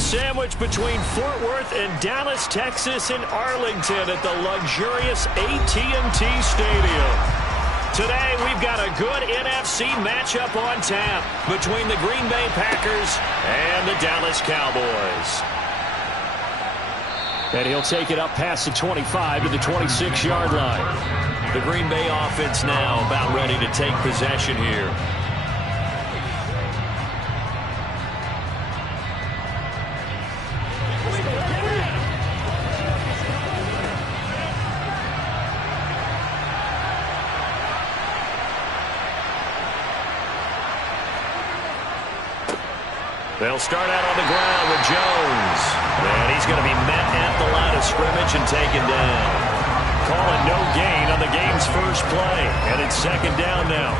sandwich between Fort Worth and Dallas, Texas, and Arlington at the luxurious AT&T Stadium. Today, we've got a good NFC matchup on tap between the Green Bay Packers and the Dallas Cowboys. And he'll take it up past the 25 to the 26-yard line. The Green Bay offense now about ready to take possession here. They'll start out on the ground with Jones. And he's going to be met at the line of scrimmage and taken down. Calling no gain on the game's first play. And it's second down now.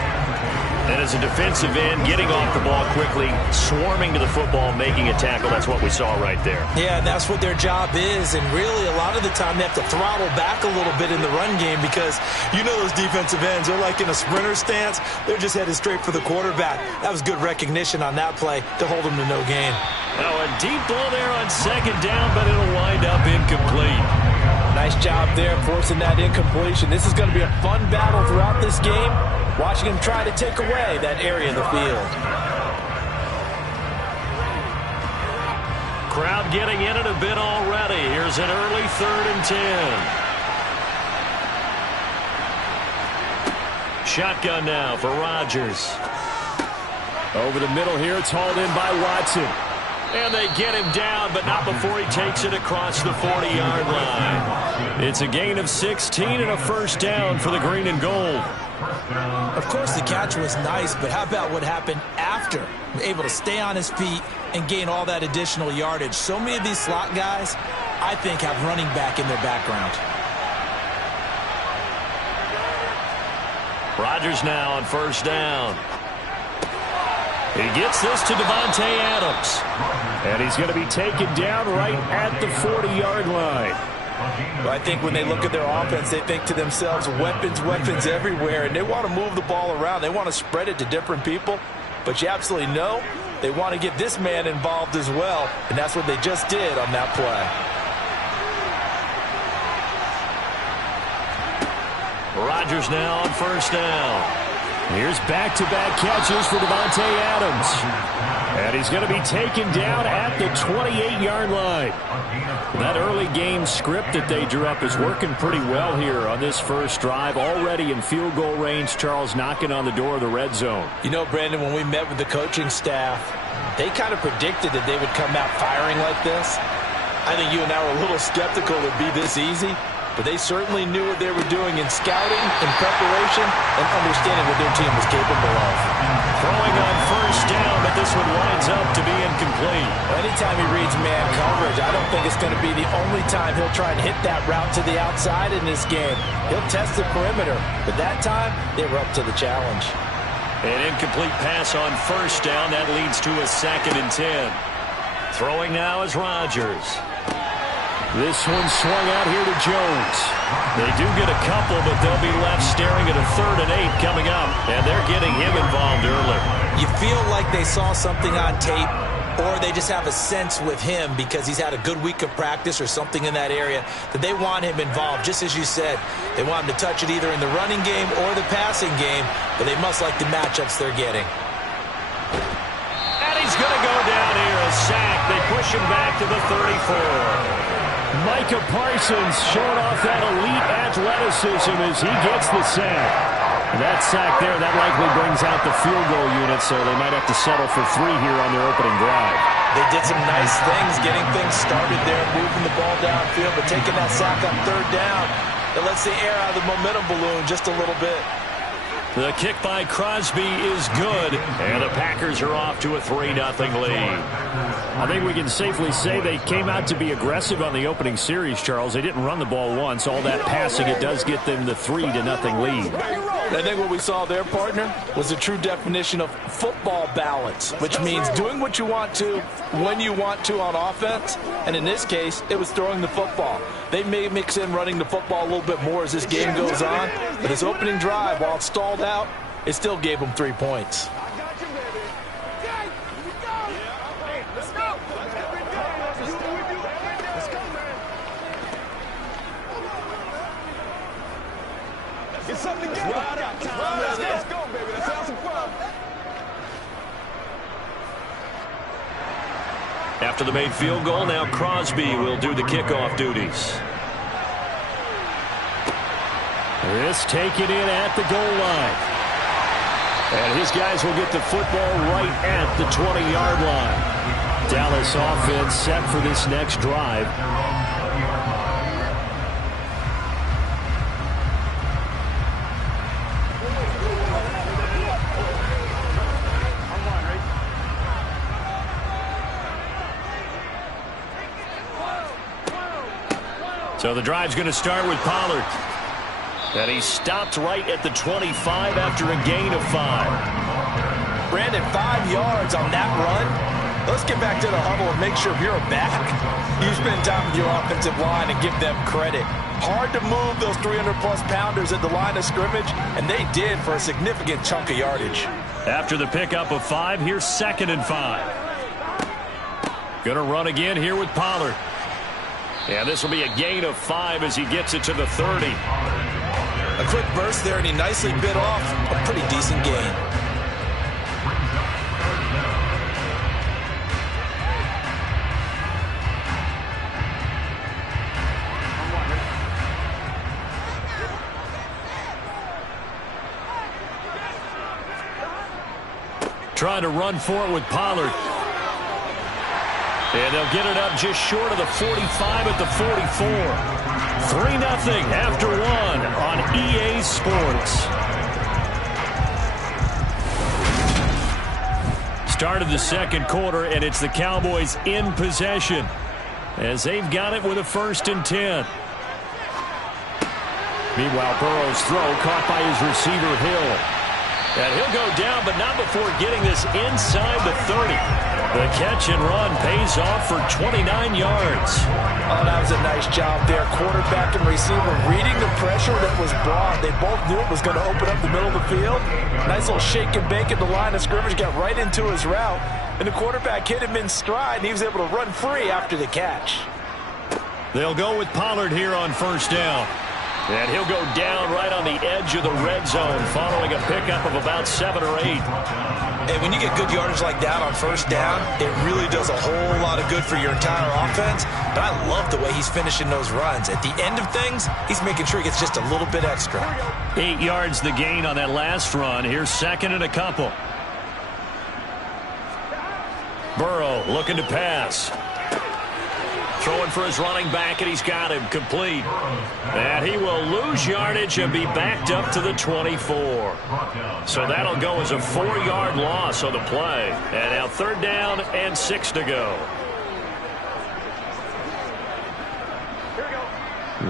And as a defensive end, getting off the ball quickly, swarming to the football, making a tackle. That's what we saw right there. Yeah, and that's what their job is. And really, a lot of the time, they have to throttle back a little bit in the run game because you know those defensive ends, they're like in a sprinter stance. They're just headed straight for the quarterback. That was good recognition on that play to hold them to no gain. Now a deep ball there on second down, but it'll wind up incomplete. Nice job there forcing that incompletion. This is going to be a fun battle throughout this game, watching him try to take away that area of the field. Crowd getting in it a bit already. Here's an early 3rd and 10. Shotgun now for Rodgers. Over the middle here, it's hauled in by Watson. And they get him down, but not before he takes it across the 40-yard line. It's a gain of 16 and a first down for the green and gold. Of course, the catch was nice, but how about what happened after? Able to stay on his feet and gain all that additional yardage. So many of these slot guys, I think, have running back in their background. Rodgers now on first down. He gets this to Davante Adams. And he's going to be taken down right at the 40-yard line. Well, I think when they look at their offense, they think to themselves, weapons, weapons everywhere, and they want to move the ball around. They want to spread it to different people. But you absolutely know they want to get this man involved as well, and that's what they just did on that play. Rodgers now on first down. Here's back-to-back catches for Davante Adams. And he's going to be taken down at the 28-yard line. That early game script that they drew up is working pretty well here on this first drive. Already in field goal range, Charles knocking on the door of the red zone. You know, Brandon, when we met with the coaching staff, they kind of predicted that they would come out firing like this. I think you and I were a little skeptical it would be this easy. But they certainly knew what they were doing in scouting, in preparation, and understanding what their team was capable of. Throwing on first down, but this one winds up to be incomplete. Anytime he reads man coverage, I don't think it's going to be the only time he'll try and hit that route to the outside in this game. He'll test the perimeter, but that time, they were up to the challenge. An incomplete pass on first down. That leads to a 2nd and 10. Throwing now is Rodgers. This one swung out here to Jones. They do get a couple, but they'll be left staring at a 3rd and 8 coming up. And they're getting him involved early. You feel like they saw something on tape, or they just have a sense with him because he's had a good week of practice or something in that area that they want him involved. Just as you said, they want him to touch it either in the running game or the passing game, but they must like the matchups they're getting. And he's going to go down here, a sack. They push him back to the 34. Micah Parsons showing off that elite athleticism as he gets the sack. That sack there, that likely brings out the field goal unit, so they might have to settle for 3 here on their opening drive. They did some nice things, getting things started there, moving the ball downfield, but taking that sack on 3rd down, it lets the air out of the momentum balloon just a little bit. The kick by Crosby is good, and the Packers are off to a 3-0 lead. I think we can safely say they came out to be aggressive on the opening series, Charles. They didn't run the ball once. All that passing, it does get them the 3-0 lead. I think what we saw there, partner, was a true definition of football balance, which means doing what you want to, when you want to on offense, and in this case, it was throwing the football. They may mix in running the football a little bit more as this game goes on, but this opening drive, while it stalled out, it still gave them 3 points. Get something together. Let's go, baby. Let's have some fun. After the made field goal, now Crosby will do the kickoff duties. This taken in at the goal line. And his guys will get the football right at the 20-yard line. Dallas offense set for this next drive. So the drive's going to start with Pollard. And he stopped right at the 25 after a gain of 5. Brandon, 5 yards on that run. Let's get back to the huddle and make sure you're back. You spend time with your offensive line and give them credit. Hard to move those 300-plus pounders at the line of scrimmage, and they did for a significant chunk of yardage. After the pickup of 5, here's 2nd and 5. Going to run again here with Pollard. And this will be a gain of 5 as he gets it to the 30. A quick burst there, and he nicely bit off a pretty decent gain. Trying to run for it with Pollard. And they'll get it up just short of the 45 at the 44. 3-0 after 1 on EA Sports. Start of the second quarter, and it's the Cowboys in possession as they've got it with a 1st and 10. Meanwhile, Burrow's throw caught by his receiver, Hill. And he'll go down, but not before getting this inside the 30. The catch and run pays off for 29 yards. Oh, that was a nice job there. Quarterback and receiver reading the pressure that was brought. They both knew it was going to open up the middle of the field. Nice little shake and bake at the line of scrimmage. Got right into his route. And the quarterback hit him in stride, and he was able to run free after the catch. They'll go with Pollard here on 1st down. And he'll go down right on the edge of the red zone following a pickup of about 7 or 8. And when you get good yardage like that on 1st down, it really does a whole lot of good for your entire offense. But I love the way he's finishing those runs. At the end of things, he's making sure he gets just a little bit extra. 8 yards the gain on that last run. Here's 2nd and a couple. Burrow looking to pass. Throwing for his running back, and he's got him complete. And he will lose yardage and be backed up to the 24. So that'll go as a 4-yard loss on the play. And now 3rd down and 6 to go.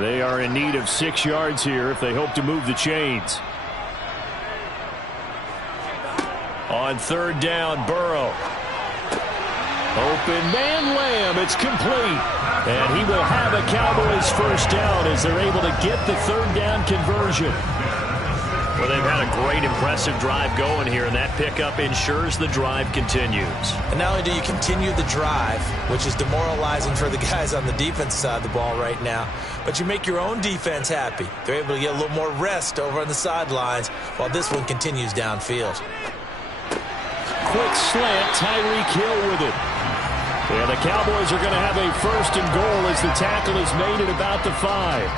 They are in need of 6 yards here if they hope to move the chains. On 3rd down, Burrow. Open man, Lamb. It's complete. And he will have a Cowboys 1st down as they're able to get the 3rd down conversion. Well, they've had a great, impressive drive going here, and that pickup ensures the drive continues. And not only do you continue the drive, which is demoralizing for the guys on the defense side of the ball right now, but you make your own defense happy. They're able to get a little more rest over on the sidelines while this one continues downfield. Quick slant, Tyreek Hill with it. And the Cowboys are going to have a 1st and goal as the tackle is made at about the 5.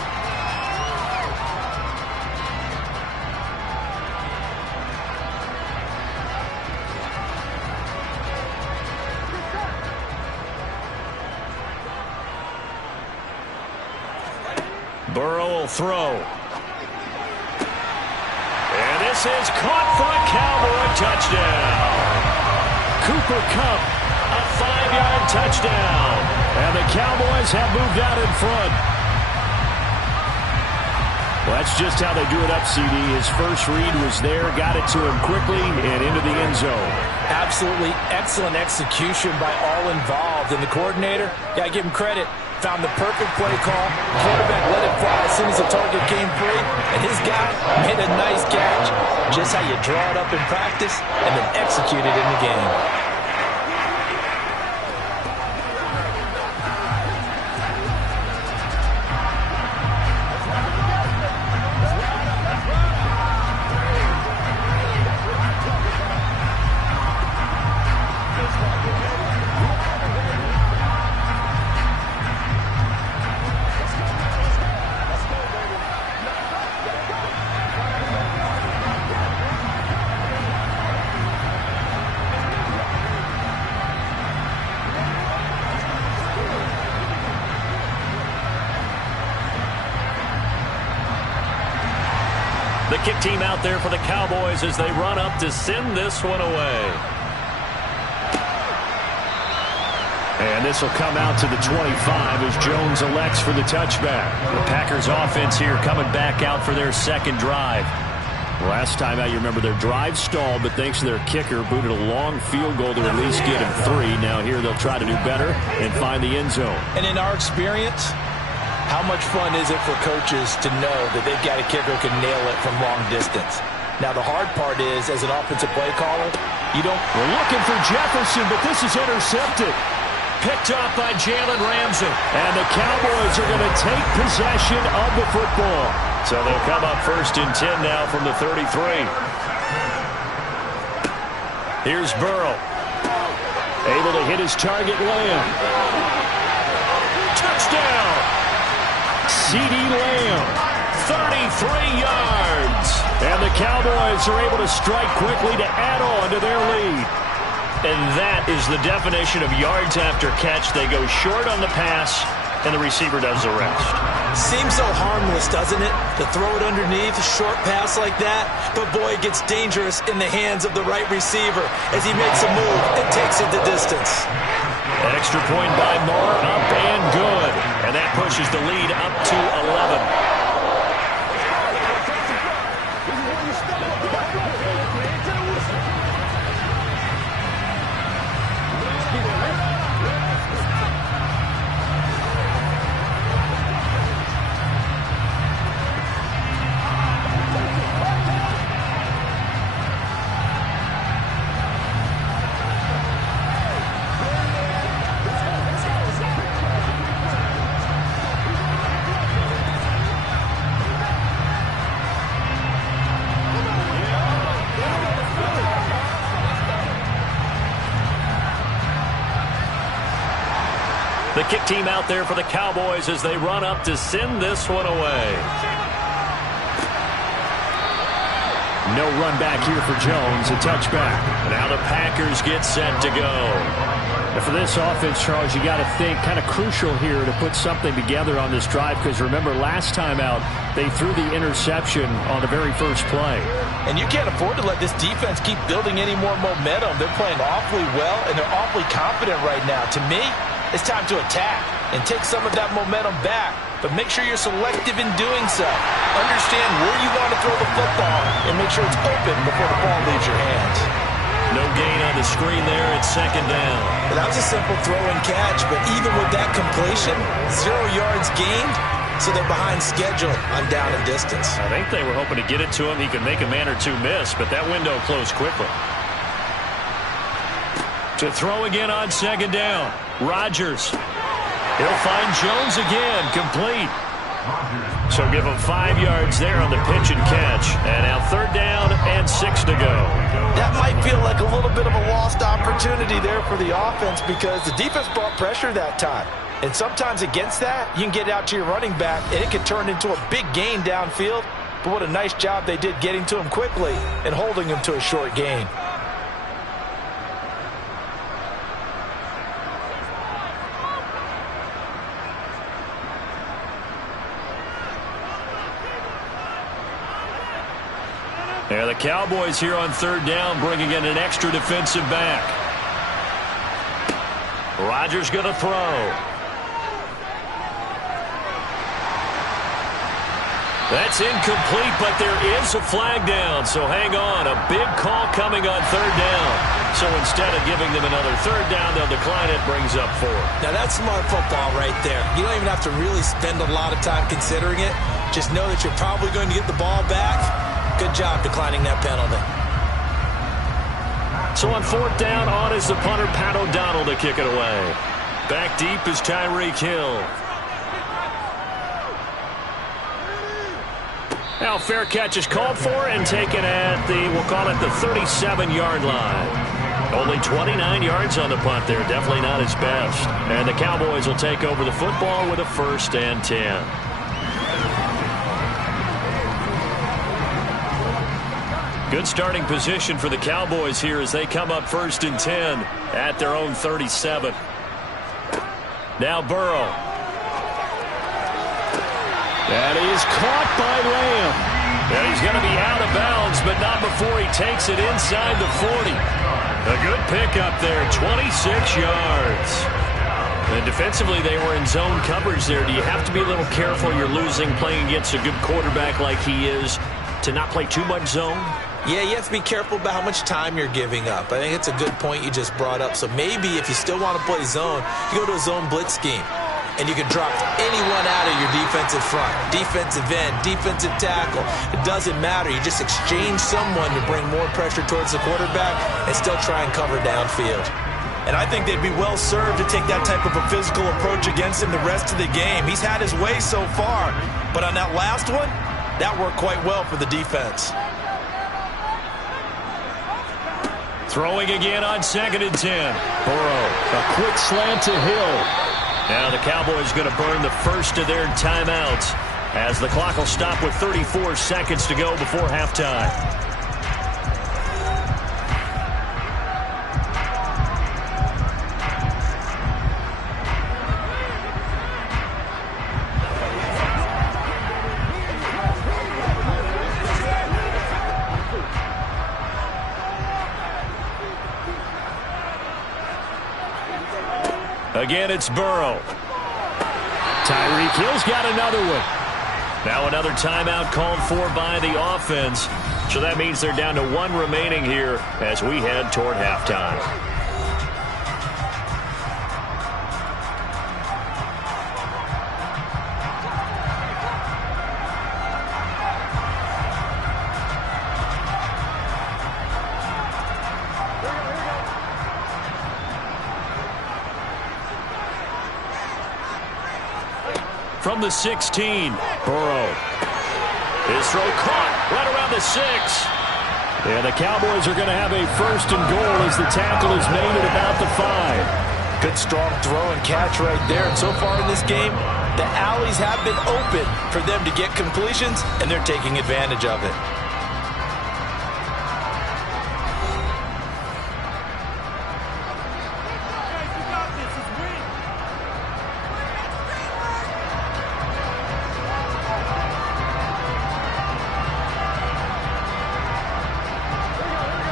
Burrow will throw. And this is caught for a Cowboy touchdown. Cooper Kupp, a 5-yard touchdown. And the Cowboys have moved out in front. Well, that's just how they do it up, CD. His first read was there, got it to him quickly and into the end zone. Absolutely excellent execution by all involved. And the coordinator, got to give him credit, found the perfect play call. Quarterback let it fly as soon as the target came free. And his guy made a nice catch. Just how you draw it up in practice and then execute it in the game. The kick team out there for the Cowboys as they run up to send this one away. And this will come out to the 25 as Jones elects for the touchback. The Packers offense here coming back out for their second drive. Last time out, you remember their drive stalled, but thanks to their kicker, booted a long field goal to at least get him 3. Now here they'll try to do better and find the end zone. And in our experience, how much fun is it for coaches to know that they've got a kicker who can nail it from long distance? Now the hard part is, as an offensive play caller, you don't... We're looking for Jefferson, but this is intercepted. Picked off by Jalen Ramsey. And the Cowboys are going to take possession of the football. So they'll come up 1st and 10 now from the 33. Here's Burrow. Able to hit his target, Lamb. Touchdown! CeeDee Lamb. 33 yards. And the Cowboys are able to strike quickly to add on to their lead. And that is the definition of yards after catch. They go short on the pass, and the receiver does the rest. Seems so harmless, doesn't it? To throw it underneath, a short pass like that. But, boy, it gets dangerous in the hands of the right receiver as he makes a move and takes it the distance. An extra point by Moore, up and good. And that pushes the lead up to 11. The kick team out there for the Cowboys as they run up to send this one away. No run back here for Jones, a touchback. Now the Packers get set to go. And for this offense, Charles, you got to think kind of crucial here to put something together on this drive, because remember last time out they threw the interception on the very first play. And you can't afford to let this defense keep building any more momentum. They're playing awfully well, and they're awfully confident right now. To me, it's time to attack and take some of that momentum back. But make sure you're selective in doing so. Understand where you want to throw the football and make sure it's open before the ball leaves your hands. No gain on the screen there. It's 2nd down. Well, that was a simple throw and catch, but even with that completion, 0 yards gained, so they're behind schedule on down and distance. I think they were hoping to get it to him. He could make a man or two miss, but that window closed quickly. To throw again on 2nd down. Rodgers. He'll find Jones again, complete. So give him 5 yards there on the pitch and catch. And now 3rd down and 6 to go. That might feel like a little bit of a lost opportunity there for the offense because the defense brought pressure that time. And sometimes against that, you can get out to your running back, and it can turn into a big gain downfield. But what a nice job they did getting to him quickly and holding him to a short gain. Yeah, the Cowboys here on 3rd down bringing in an extra defensive back. Rodgers going to throw. That's incomplete, but there is a flag down, so hang on. A big call coming on 3rd down. So instead of giving them another 3rd down, they'll decline it, brings up 4. Now that's smart football right there. You don't even have to really spend a lot of time considering it. Just know that you're probably going to get the ball back. Good job declining that penalty. So on 4th down, on is the punter, Pat O'Donnell, to kick it away. Back deep is Tyreek Hill. Now fair catch is called for and taken at the, we'll call it the 37-yard line. Only 29 yards on the punt there. Definitely not his best. And the Cowboys will take over the football with a 1st and 10. Good starting position for the Cowboys here as they come up 1st and 10 at their own 37. Now Burrow. That is caught by Lamb. And he's going to be out of bounds, but not before he takes it inside the 40. A good pickup there, 26 yards. And defensively, they were in zone coverage there. Do you have to be a little careful you're losing playing against a good quarterback like he is to not play too much zone? Yeah, you have to be careful about how much time you're giving up. I think it's a good point you just brought up. So maybe if you still want to play zone, you go to a zone blitz scheme. And you can drop anyone out of your defensive front, defensive end, defensive tackle. It doesn't matter. You just exchange someone to bring more pressure towards the quarterback and still try and cover downfield. And I think they'd be well served to take that type of a physical approach against him the rest of the game. He's had his way so far, but on that last one, that worked quite well for the defense. Throwing again on 2nd and 10. Burrow, a quick slant to Hill. Now the Cowboys going to burn the first of their timeouts as the clock will stop with 34 seconds to go before halftime. Again, it's Burrow. Tyreek Hill's got another one. Now another timeout called for by the offense. So that means they're down to 1 remaining here as we head toward halftime. From the 16, Burrow. His throw caught right around the 6. And the Cowboys are going to have a 1st and goal as the tackle is made at about the 5. Good strong throw and catch right there. And so far in this game, the alleys have been open for them to get completions, and they're taking advantage of it.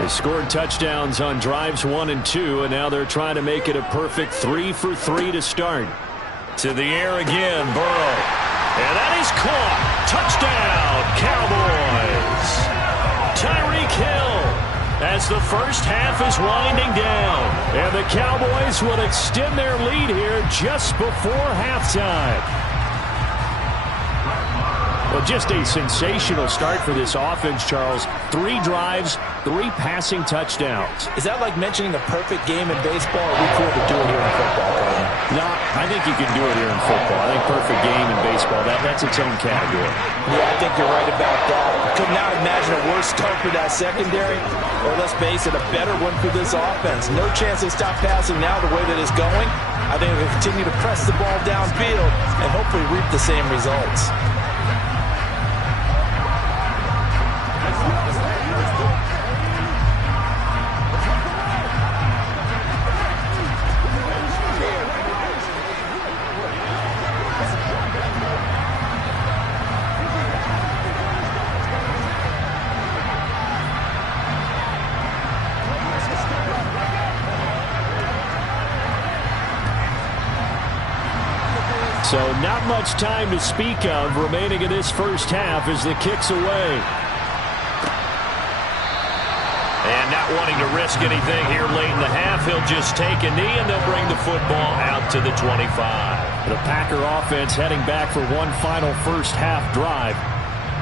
They scored touchdowns on drives 1 and 2, and now they're trying to make it a perfect 3 for 3 to start. To the air again, Burrow. And that is caught. Touchdown, Cowboys. Tyreek Hill as the first half is winding down. And the Cowboys will extend their lead here just before halftime. Well, just a sensational start for this offense, Charles. 3 drives, 3 passing touchdowns. Is that like mentioning the perfect game in baseball, or we could do it here in football, Carter? No, I think you can do it here in football. I think perfect game in baseball, that's its own category. Yeah, I think you're right about that. Could not imagine a worse start for that secondary, or let's face it, a better one for this offense. No chance to stop passing now the way that it's going. I think they'll continue to press the ball downfield and hopefully reap the same results. So not much time to speak of remaining in this first half as the kick's away. And not wanting to risk anything here late in the half, he'll just take a knee and they'll bring the football out to the 25. The Packer offense heading back for one final first half drive.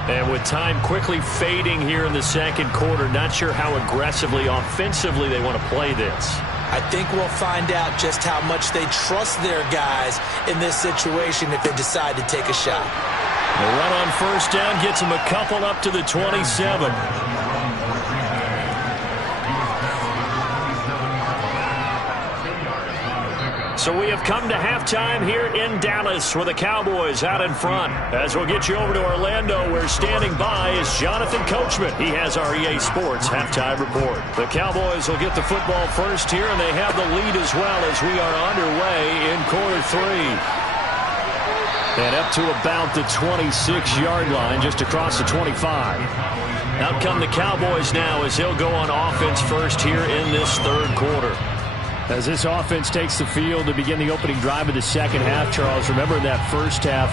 And with time quickly fading here in the second quarter, not sure how aggressively, offensively they want to play this. I think we'll find out just how much they trust their guys in this situation if they decide to take a shot. The run on first down gets them a couple up to the 27. So we have come to halftime here in Dallas with the Cowboys out in front. As we'll get you over to Orlando, where standing by is Jonathan Coachman. He has our EA Sports halftime report. The Cowboys will get the football first here, and they have the lead as well as we are underway in quarter 3. And up to about the 26-yard line, just across the 25. Out come the Cowboys now as he'll go on offense first here in this third quarter. As this offense takes the field to begin the opening drive of the second half, Charles, remember that first half,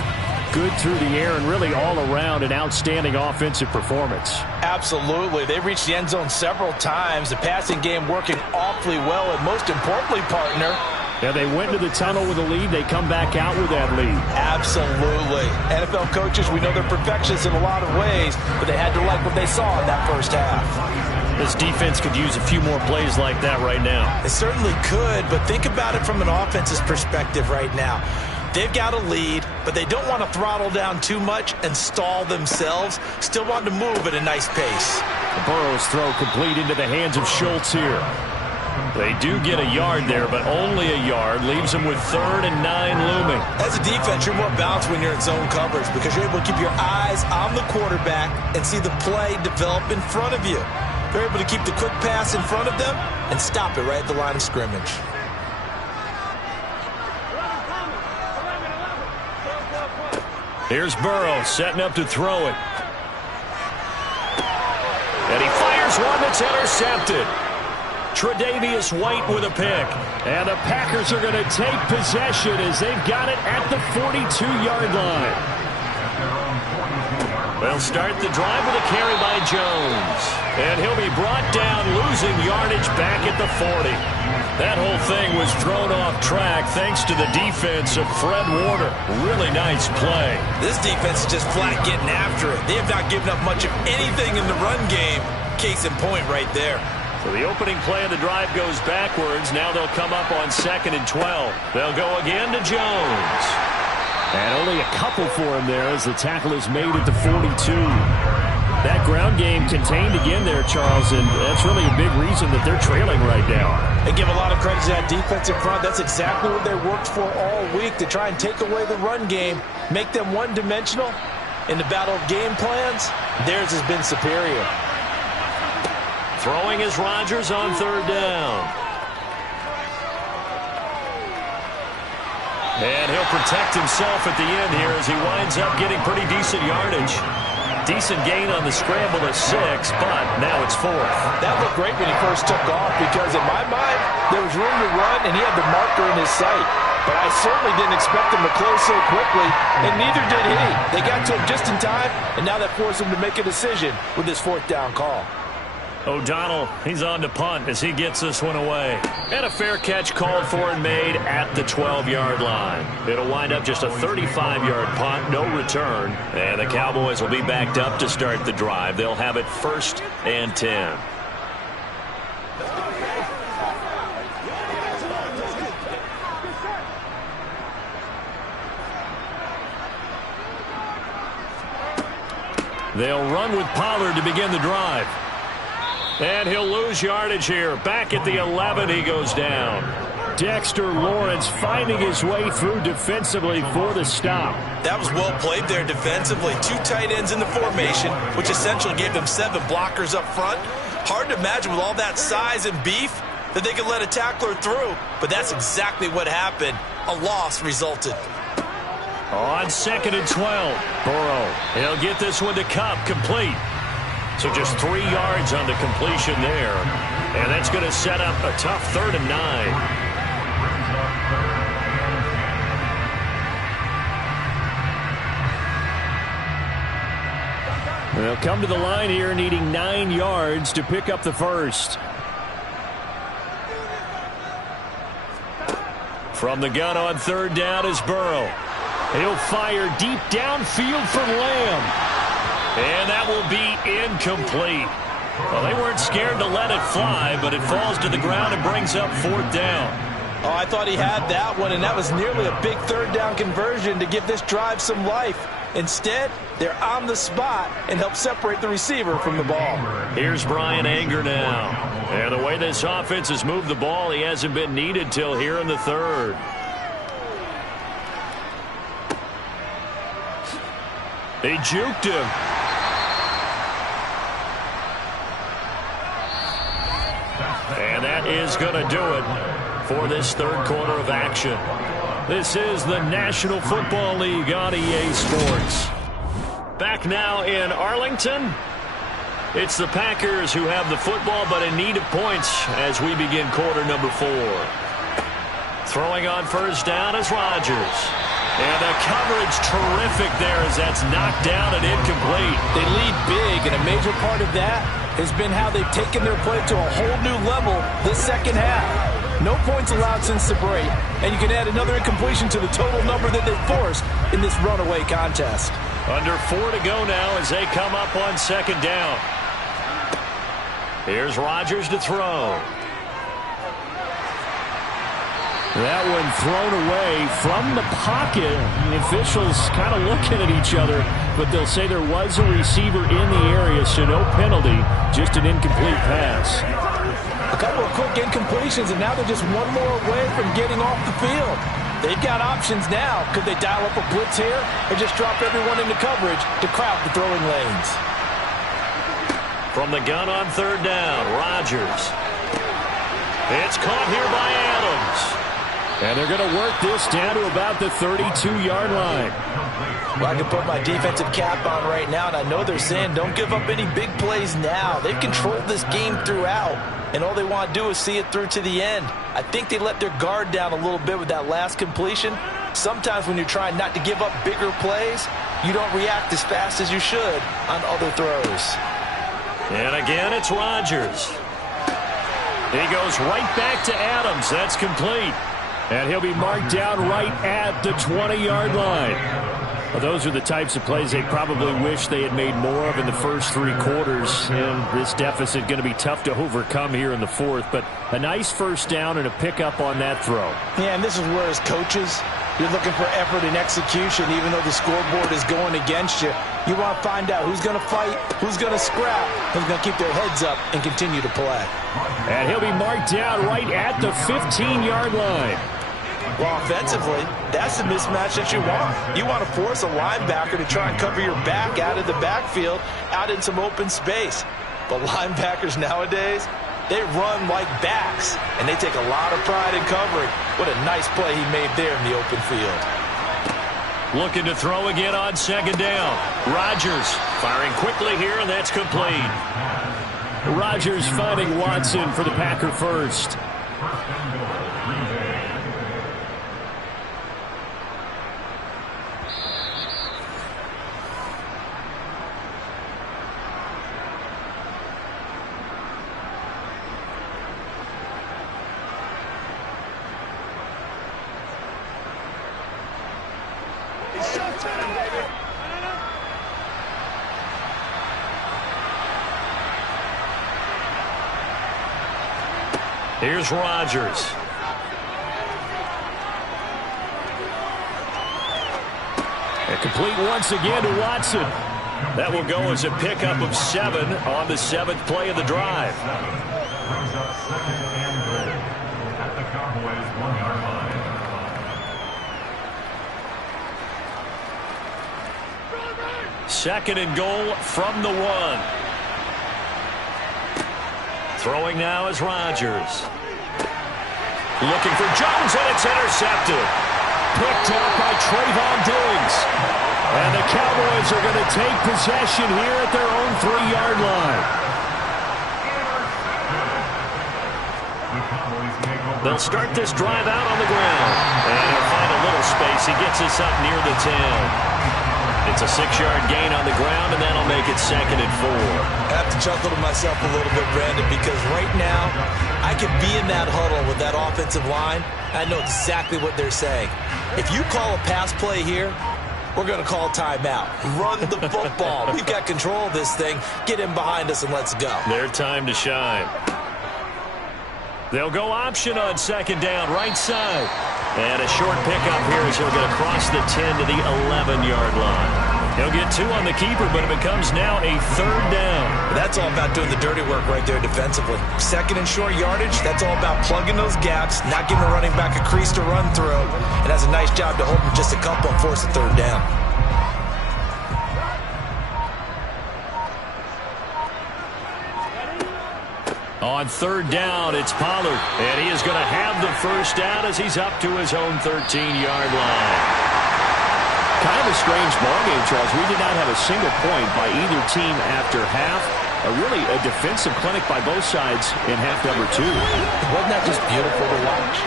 good through the air and really all around an outstanding offensive performance. Absolutely. They reached the end zone several times. The passing game working awfully well, and most importantly, partner, yeah, they went to the tunnel with a lead. They come back out with that lead. Absolutely. NFL coaches, we know they're perfectionists in a lot of ways, but they had to like what they saw in that first half. This defense could use a few more plays like that right now. It certainly could, but think about it from an offense's perspective right now. They've got a lead, but they don't want to throttle down too much and stall themselves. Still want to move at a nice pace. Burrow's throw complete into the hands of Schultz here. They do get a yard there, but only a yard. Leaves them with 3rd and 9 looming. As a defense, you're more balanced when you're in zone coverage because you're able to keep your eyes on the quarterback and see the play develop in front of you. They're able to keep the quick pass in front of them and stop it right at the line of scrimmage. Here's Burrow setting up to throw it. And he fires one that's intercepted. Tre'Davious White with a pick. And the Packers are going to take possession as they've got it at the 42-yard line. They'll start the drive with a carry by Jones. And he'll be brought down, losing yardage back at the 40. That whole thing was thrown off track thanks to the defense of Fred Warner. Really nice play. This defense is just flat getting after it. They have not given up much of anything in the run game. Case in point right there. So the opening play of the drive goes backwards. Now they'll come up on 2nd and 12. They'll go again to Jones. And only a couple for him there as the tackle is made at the 42. That ground game contained again there, Charles, and that's really a big reason that they're trailing right now. They give a lot of credit to that defensive front. That's exactly what they worked for all week, to try and take away the run game, make them one-dimensional. In the battle of game plans, theirs has been superior. Throwing is Rodgers on 3rd down. And he'll protect himself at the end here as he winds up getting pretty decent yardage. Decent gain on the scramble at 6, but now it's 4th. That looked great when he first took off because in my mind, there was room to run and he had the marker in his sight. But I certainly didn't expect him to close so quickly, and neither did he. They got to him just in time, and now that forced him to make a decision with this 4th down call. O'Donnell, he's on to punt as he gets this one away. And a fair catch called for and made at the 12-yard line. It'll wind up just a 35-yard punt, no return. And the Cowboys will be backed up to start the drive. They'll have it 1st and 10. They'll run with Pollard to begin the drive. And he'll lose yardage here. Back at the 11, he goes down. Dexter Lawrence finding his way through defensively for the stop. That was well played there defensively. 2 tight ends in the formation, which essentially gave them 7 blockers up front. Hard to imagine with all that size and beef that they could let a tackler through. But that's exactly what happened. A loss resulted. On 2nd and 12, Burrow. He'll get this one to Kupp, complete. So just 3 yards on the completion there. And that's going to set up a tough 3rd and 9. They'll come to the line here needing 9 yards to pick up the first. From the gun on 3rd down is Burrow. He'll fire deep downfield for Lamb. And that will be incomplete. Well, they weren't scared to let it fly, but it falls to the ground and brings up 4th down. Oh, I thought he had that one, and that was nearly a big 3rd down conversion to give this drive some life. Instead, they're on the spot and help separate the receiver from the ball. Here's Brian Anger now. And the way this offense has moved the ball, he hasn't been needed till here in the 3rd. They juked him. And that is going to do it for this 3rd quarter of action. This is the National Football League on EA Sports. Back now in Arlington. It's the Packers who have the football, but in need of points as we begin quarter number 4. Throwing on first down is Rodgers. And the coverage terrific there as that's knocked down and incomplete. They lead big, and a major part of that has been how they've taken their play to a whole new level this second half. No points allowed since the break, and you can add another incompletion to the total number that they forced in this runaway contest. Under 4 to go now as they come up on second down. Here's Rodgers to throw. That one thrown away from the pocket. The officials kind of looking at each other, but they'll say there was a receiver in the area, so no penalty, just an incomplete pass. A couple of quick incompletions, and now they're just one more away from getting off the field. They've got options now. Could they dial up a blitz here or just drop everyone into coverage to crowd the throwing lanes? From the gun on third down, Rodgers. It's caught here by Adams. And they're going to work this down to about the 32-yard line. Well, I can put my defensive cap on right now, and I know they're saying don't give up any big plays now. They've controlled this game throughout, and all they want to do is see it through to the end. I think they let their guard down a little bit with that last completion. Sometimes when you're trying not to give up bigger plays, you don't react as fast as you should on other throws. And again, it's Rodgers. He goes right back to Adams. That's complete. And he'll be marked down right at the 20-yard line. Well, those are the types of plays they probably wish they had made more of in the first 3 quarters. And this deficit going to be tough to overcome here in the 4th. But a nice first down and a pickup on that throw. Yeah, and this is where as coaches, you're looking for effort and execution. Even though the scoreboard is going against you, you want to find out who's going to fight, who's going to scrap, who's going to keep their heads up and continue to play. And he'll be marked down right at the 15-yard line. Well, offensively, that's the mismatch that you want. You want to force a linebacker to try and cover your back out of the backfield, out in some open space. But linebackers nowadays, they run like backs, and they take a lot of pride in covering. What a nice play he made there in the open field. Looking to throw again on second down. Rodgers firing quickly here, and that's complete. Rodgers finding Watson for the Packer first. Here's Rodgers. And complete once again to Watson. That will go as a pickup of 7 on the 7th play of the drive. Second and goal from the 1. Throwing now is Rodgers. Looking for Jones, and it's intercepted. Picked up by Trayvon Diggs. And the Cowboys are going to take possession here at their own 3-yard line. They'll start this drive out on the ground. And he'll find a little space. He gets us up near the 10. It's a 6-yard gain on the ground, and that'll make it 2nd and 4. I have to chuckle to myself a little bit, Brandon, because right now I could be in that huddle with that offensive line. I know exactly what they're saying. If you call a pass play here, we're going to call timeout. Run the football. We've got control of this thing. Get in behind us and let's go. Their time to shine. They'll go option on second down, right side. And a short pickup here as he'll get across the 10 to the 11-yard line. He'll get 2 on the keeper, but it becomes now a 3rd down. That's all about doing the dirty work right there defensively. Second and short yardage, that's all about plugging those gaps, not giving a running back a crease to run through, and has a nice job to hold him just a couple and force a 3rd down. On third down, it's Pollard. And he is going to have the first down as he's up to his own 13-yard line. Kind of a strange ballgame, Charles. We did not have a single point by either team after half. Really a defensive clinic by both sides in half number 2. Wasn't that just beautiful to watch?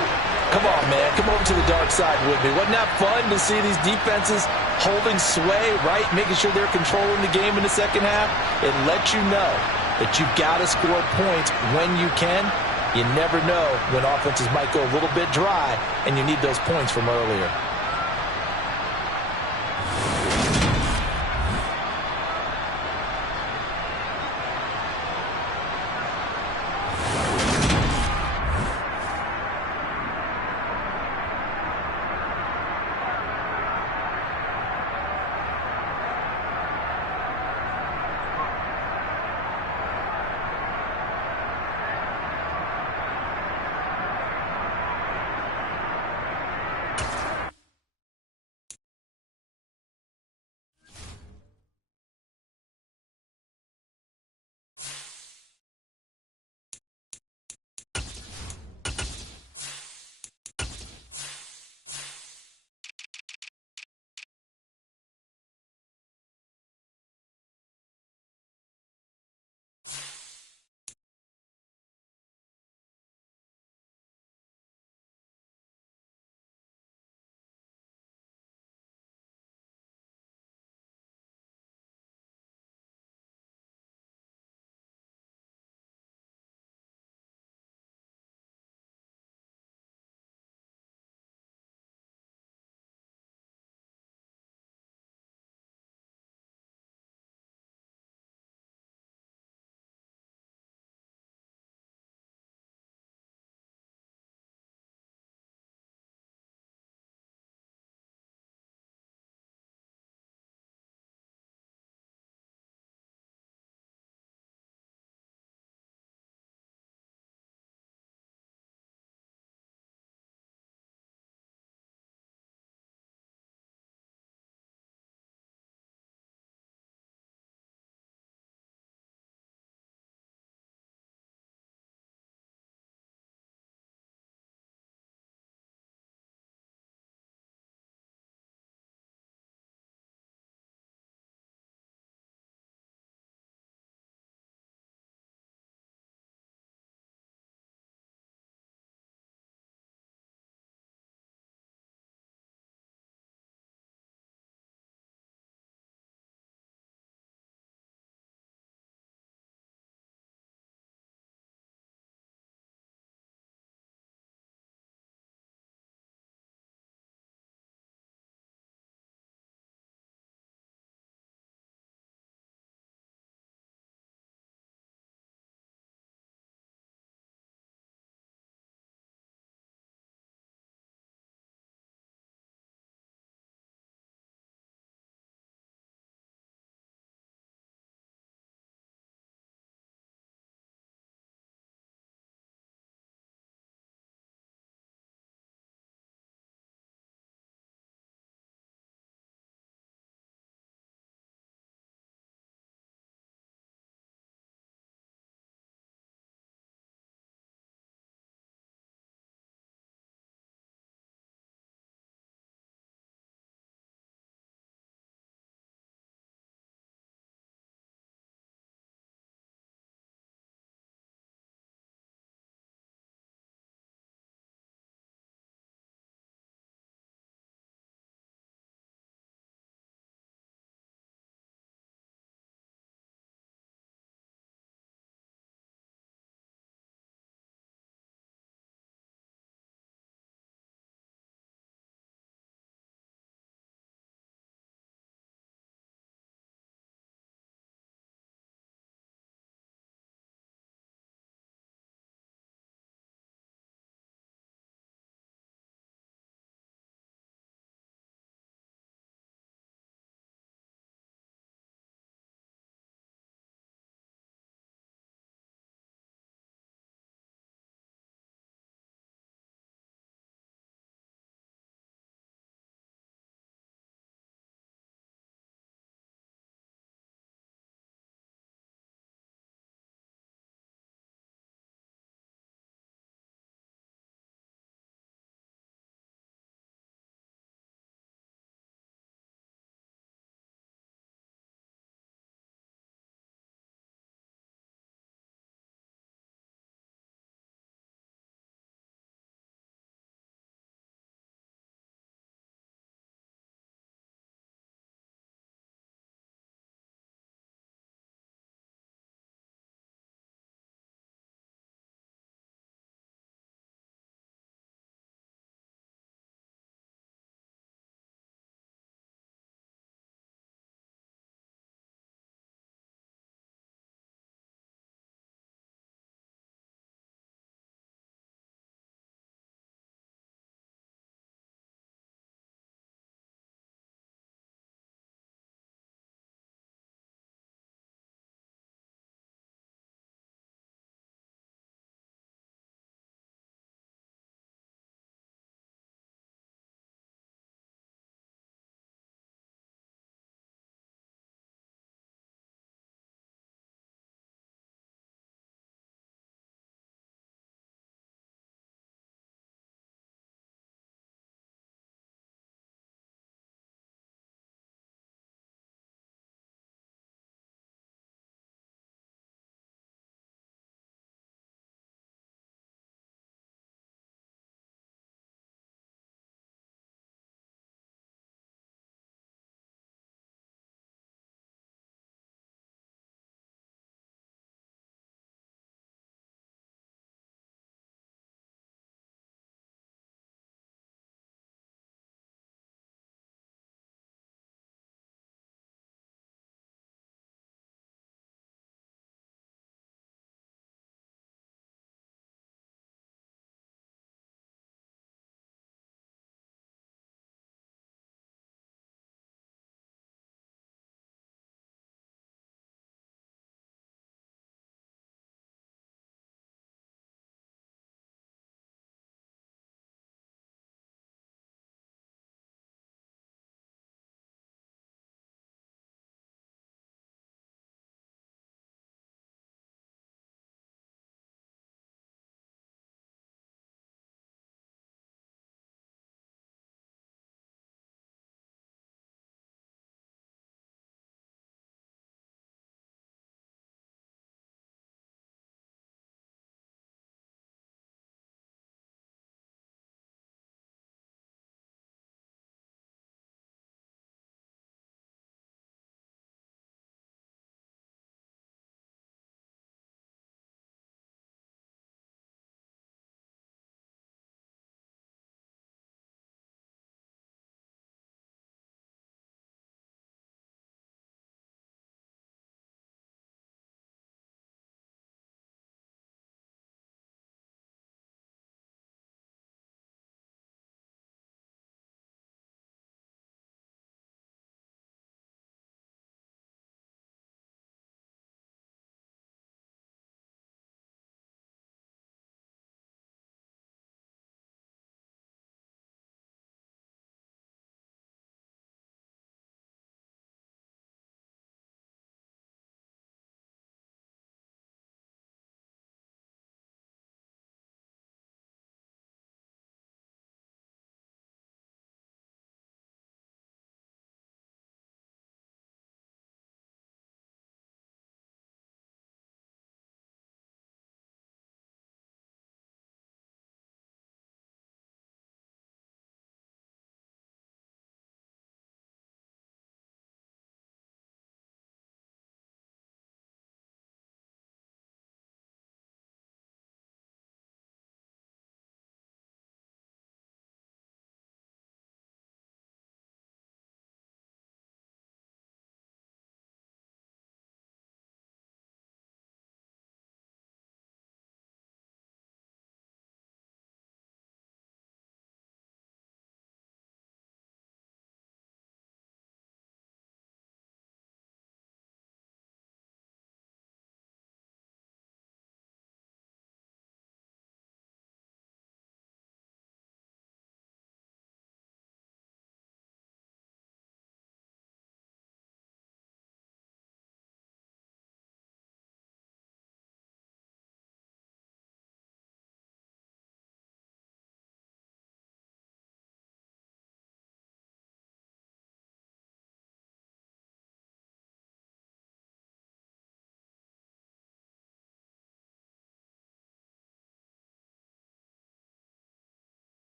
Come on, man. Come over to the dark side with me. Wasn't that fun to see these defenses holding sway, right? Making sure they're controlling the game in the second half? It lets you know that you've got to score points when you can. You never know when offenses might go a little bit dry, and you need those points from earlier.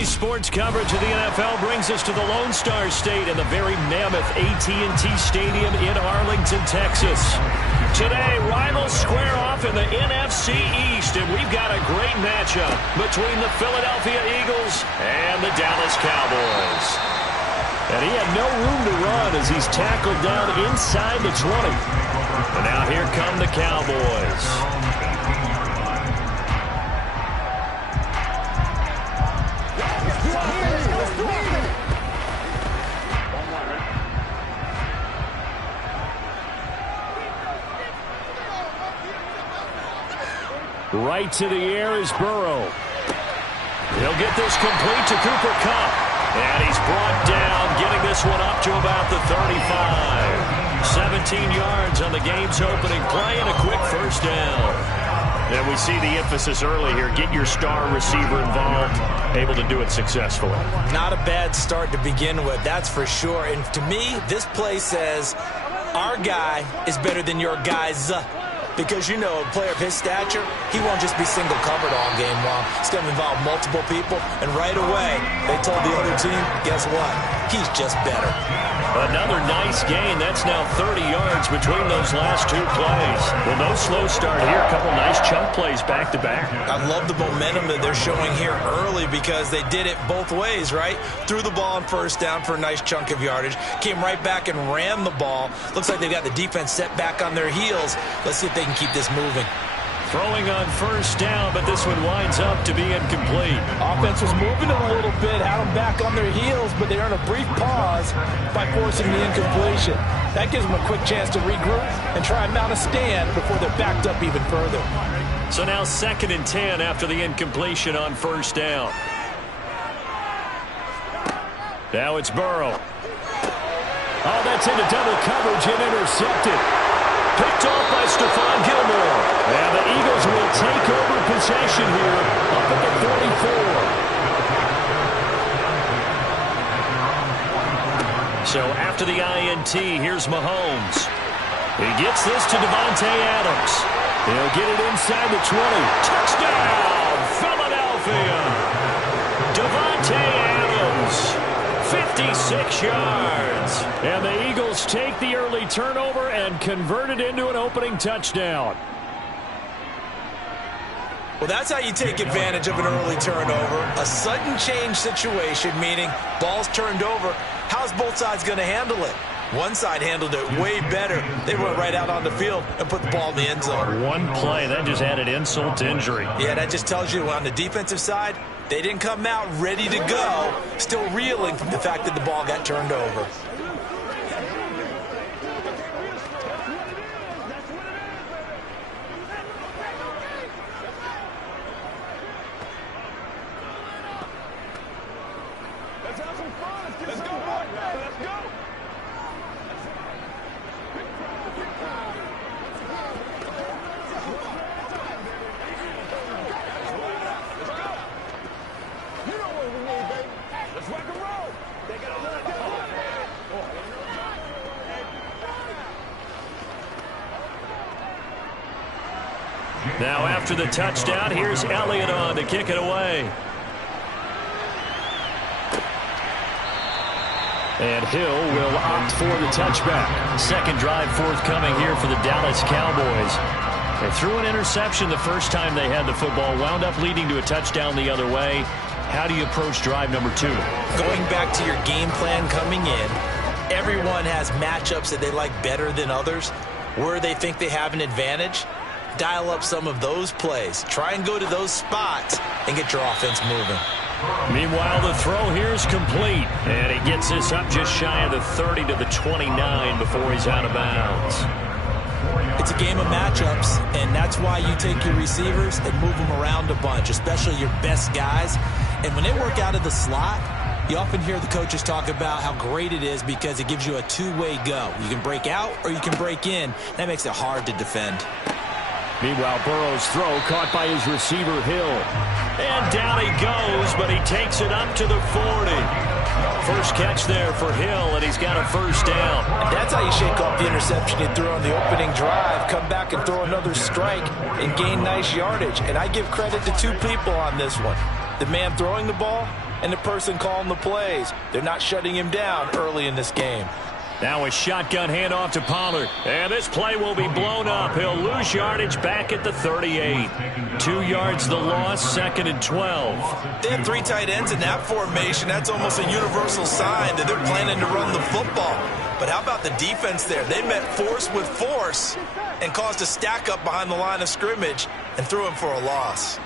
Today's sports coverage of the NFL brings us to the Lone Star State and the very mammoth AT&T Stadium in Arlington, Texas. Today, rivals square off in the NFC East, and we've got a great matchup between the Philadelphia Eagles and the Dallas Cowboys. And he had no room to run as he's tackled down inside the 20. And now here come the Cowboys. Right to the air is Burrow. He'll get this complete to Cooper Kupp. And he's brought down, getting this one up to about the 35. 17 yards on the game's opening play and a quick first down. And we see the emphasis early here. Get your star receiver involved. Able to do it successfully. Not a bad start to begin with, that's for sure. And to me, this play says our guy is better than your guys. Because, you know, a player of his stature, he won't just be single covered all game long. It's going to involve multiple people. And right away, they told the other team, guess what? He's just better. Another nice gain. That's now 30 yards between those last two plays. Well, no slow start here. A couple nice chunk plays back to back. I love the momentum that they're showing here early because they did it both ways, right? Threw the ball on first down for a nice chunk of yardage. Came right back and ran the ball. Looks like they've got the defense set back on their heels. Let's see if they can keep this moving. Throwing on first down, but this one winds up to be incomplete. Offense was moving a little bit, had them back on their heels, but they earned a brief pause by forcing the incompletion. That gives them a quick chance to regroup and try and mount a stand before they're backed up even further. So now 2nd and 10 after the incompletion on first down. Now it's Burrow. Oh, that's into double coverage and intercepted. Picked off by Stephon Gilmore. And the Eagles will take over possession here up at the 44. So after the INT, here's Mahomes. He gets this to Davante Adams. He'll get it inside the 20. Touchdown, Philadelphia. Davante Adams. 56 yards. And the Eagles take the early turnover and convert it into an opening touchdown. Well, that's how you take advantage of an early turnover. A sudden change situation, meaning ball's turned over. How's both sides going to handle it? One side handled it way better. They went right out on the field and put the ball in the end zone. One play, that just added insult to injury. Yeah, that just tells you on the defensive side, they didn't come out ready to go, still reeling from the fact that the ball got turned over. Let's have some fun. Let's go, boy. Let's go. You know what we need, baby. Let's rock and roll. They got to let go. Now after the touchdown, here's Elliott on to kick it away. And Hill will opt for the touchback. Second drive forthcoming here for the Dallas Cowboys. They threw an interception the first time they had the football, wound up leading to a touchdown the other way. How do you approach drive number 2? Going back to your game plan coming in, everyone has matchups that they like better than others. Where they think they have an advantage, dial up some of those plays. Try and go to those spots and get your offense moving. Meanwhile, the throw here is complete. And he gets this up just shy of the 30 to the 29 before he's out of bounds. It's a game of matchups, and that's why you take your receivers and move them around a bunch, especially your best guys. And when they work out of the slot, you often hear the coaches talk about how great it is because it gives you a two-way go. You can break out or you can break in. That makes it hard to defend. Meanwhile, Burrow's throw caught by his receiver, Hill. And down he goes, but he takes it up to the 40. First catch there for Hill, and he's got a first down. That's how you shake off the interception he threw on the opening drive, come back and throw another strike and gain nice yardage. And I give credit to two people on this one. The man throwing the ball and the person calling the plays. They're not shutting him down early in this game. Now a shotgun handoff to Pollard. And this play will be blown up. He'll lose yardage back at the 38. 2 yards the loss, 2nd and 12. They have 3 tight ends in that formation. That's almost a universal sign that they're planning to run the football. But how about the defense there? They met force with force and caused a stack up behind the line of scrimmage and threw him for a loss.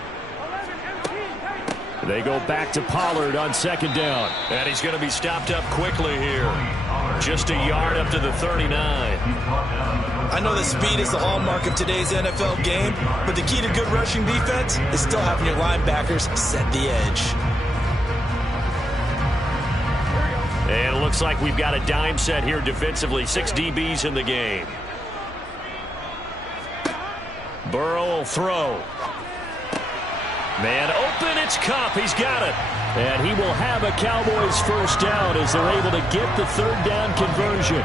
They go back to Pollard on 2nd down. And he's going to be stopped up quickly here. Just a yard up to the 39. I know that speed is the hallmark of today's NFL game, but the key to good rushing defense is still having your linebackers set the edge. And it looks like we've got a dime set here defensively. 6 DBs in the game. Burrow will throw. Man open, it's Kupp. He's got it. And he will have a Cowboys first down as they're able to get the 3rd down conversion.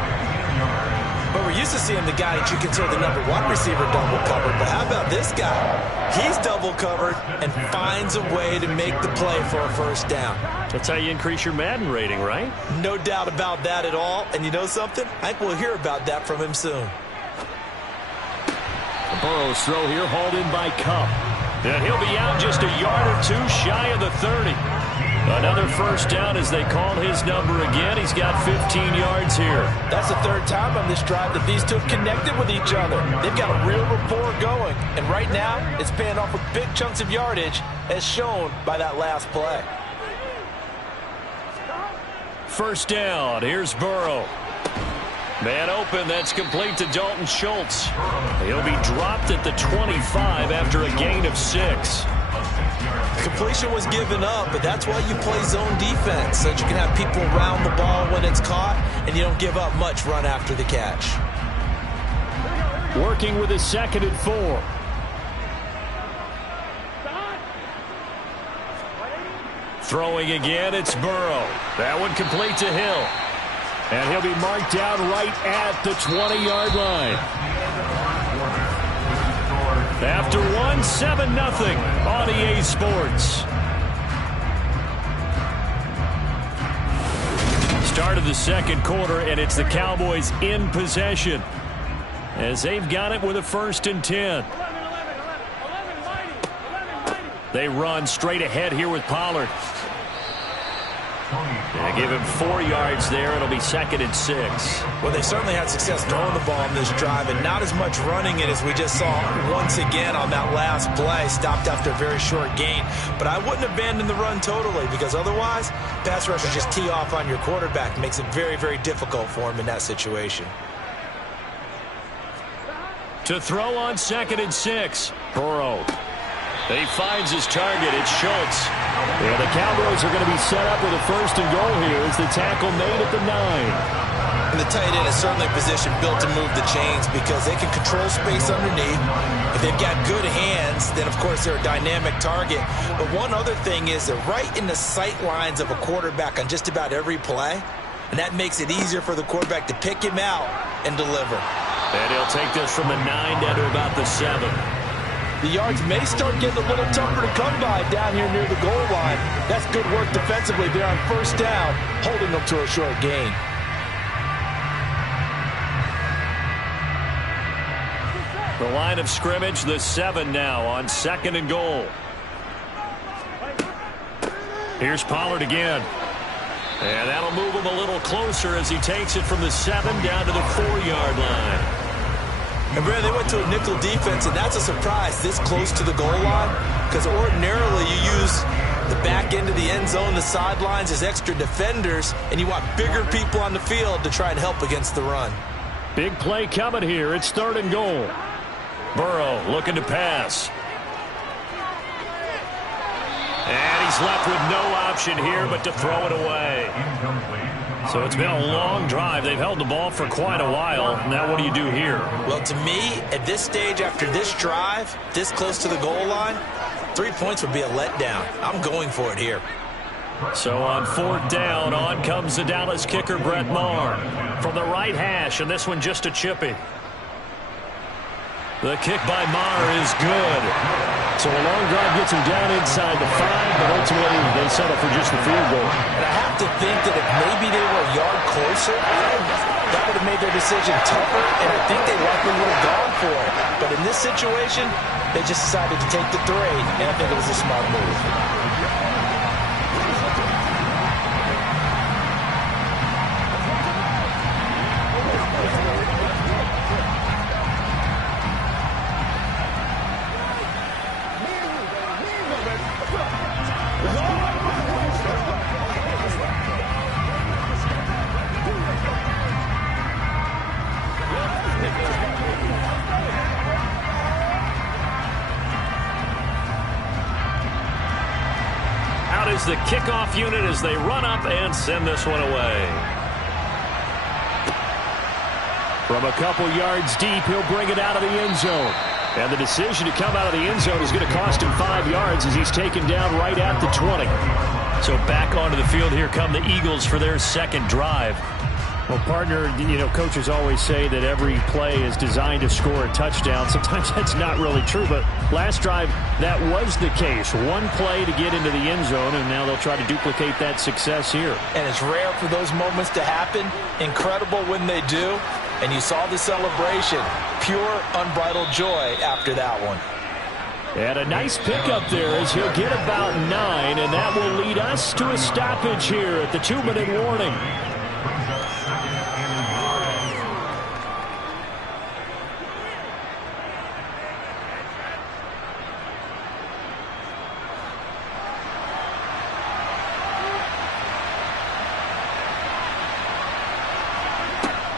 But we're used to seeing the guy that you consider the #1 receiver double covered. But how about this guy? He's double covered and finds a way to make the play for a first down. That's how you increase your Madden rating, right? No doubt about that at all. And you know something? I think we'll hear about that from him soon. Burrow's throw here hauled in by Kupp. And he'll be out just a yard or 2 shy of the 30. Another first down as they call his number again. He's got 15 yards here. That's the 3rd time on this drive that these two have connected with each other. They've got a real rapport going. And right now, it's paying off with big chunks of yardage as shown by that last play. First down. Here's Burrow. Man open, that's complete to Dalton Schultz. He'll be dropped at the 25 after a gain of 6. Completion was given up, but that's why you play zone defense, so that you can have people around the ball when it's caught, and you don't give up much run after the catch. Working with a 2nd and 4. Throwing again, it's Burrow. That one complete to Hill. And he'll be marked down right at the 20-yard line. After 1, 7-0 on EA Sports. Start of the 2nd quarter, and it's the Cowboys in possession as they've got it with a 1st and 10. They run straight ahead here with Pollard. They give him 4 yards there. It'll be 2nd and 6. Well, they certainly had success throwing the ball in this drive, and not as much running it as we just saw once again on that last play. Stopped after a very short gain. But I wouldn't abandon the run totally, because otherwise, pass rushers just tee off on your quarterback. Makes it very, very difficult for him in that situation. To throw on 2nd and 6. Burrow. He finds his target. It's Schultz. Yeah, the Cowboys are going to be set up with a 1st and goal here as the tackle made at the 9. And the tight end is certainly a position built to move the chains because they can control space underneath. If they've got good hands, then, of course, they're a dynamic target. But one other thing is they're right in the sight lines of a quarterback on just about every play. And that makes it easier for the quarterback to pick him out and deliver. And he'll take this from the 9 down to about the 7. The yards may start getting a little tougher to come by down here near the goal line. That's good work defensively there on 1st down, holding them to a short gain. The line of scrimmage, the 7 now on 2nd and goal. Here's Pollard again. And that'll move him a little closer as he takes it from the 7 down to the 4-yard line. And Brad, they went to a nickel defense, and that's a surprise this close to the goal line, because ordinarily you use the back end of the end zone, the sidelines as extra defenders, and you want bigger people on the field to try and help against the run. Big play coming here. It's 3rd and goal. Burrow looking to pass. And he's left with no option here but to throw it away. So it's been a long drive. They've held the ball for quite a while. Now what do you do here? Well, to me, at this stage after this drive, this close to the goal line, 3 points would be a letdown. I'm going for it here. So on 4th down, on comes the Dallas kicker, Brett Maher, from the right hash, and this one just a chippy. The kick by Maher is good. So a long drive gets them down inside the 5, but ultimately they settle for just the field goal. And I have to think that if maybe they were a yard closer, that would have made their decision tougher, and I think they likely would have gone for it. But in this situation, they just decided to take the 3, and I think it was a smart move. The kickoff unit as they run up and send this one away. From a couple yards deep, he'll bring it out of the end zone. And the decision to come out of the end zone is going to cost him 5 yards as he's taken down right at the 20. So back onto the field, here come the Eagles for their second drive. Well, partner, coaches always say that every play is designed to score a touchdown. Sometimes that's not really true, but last drive, that was the case. One play to get into the end zone, and now they'll try to duplicate that success here. And it's rare for those moments to happen. Incredible when they do. And you saw the celebration. Pure, unbridled joy after that one. And a nice pickup there as he'll get about 9, and that will lead us to a stoppage here at the 2-minute warning.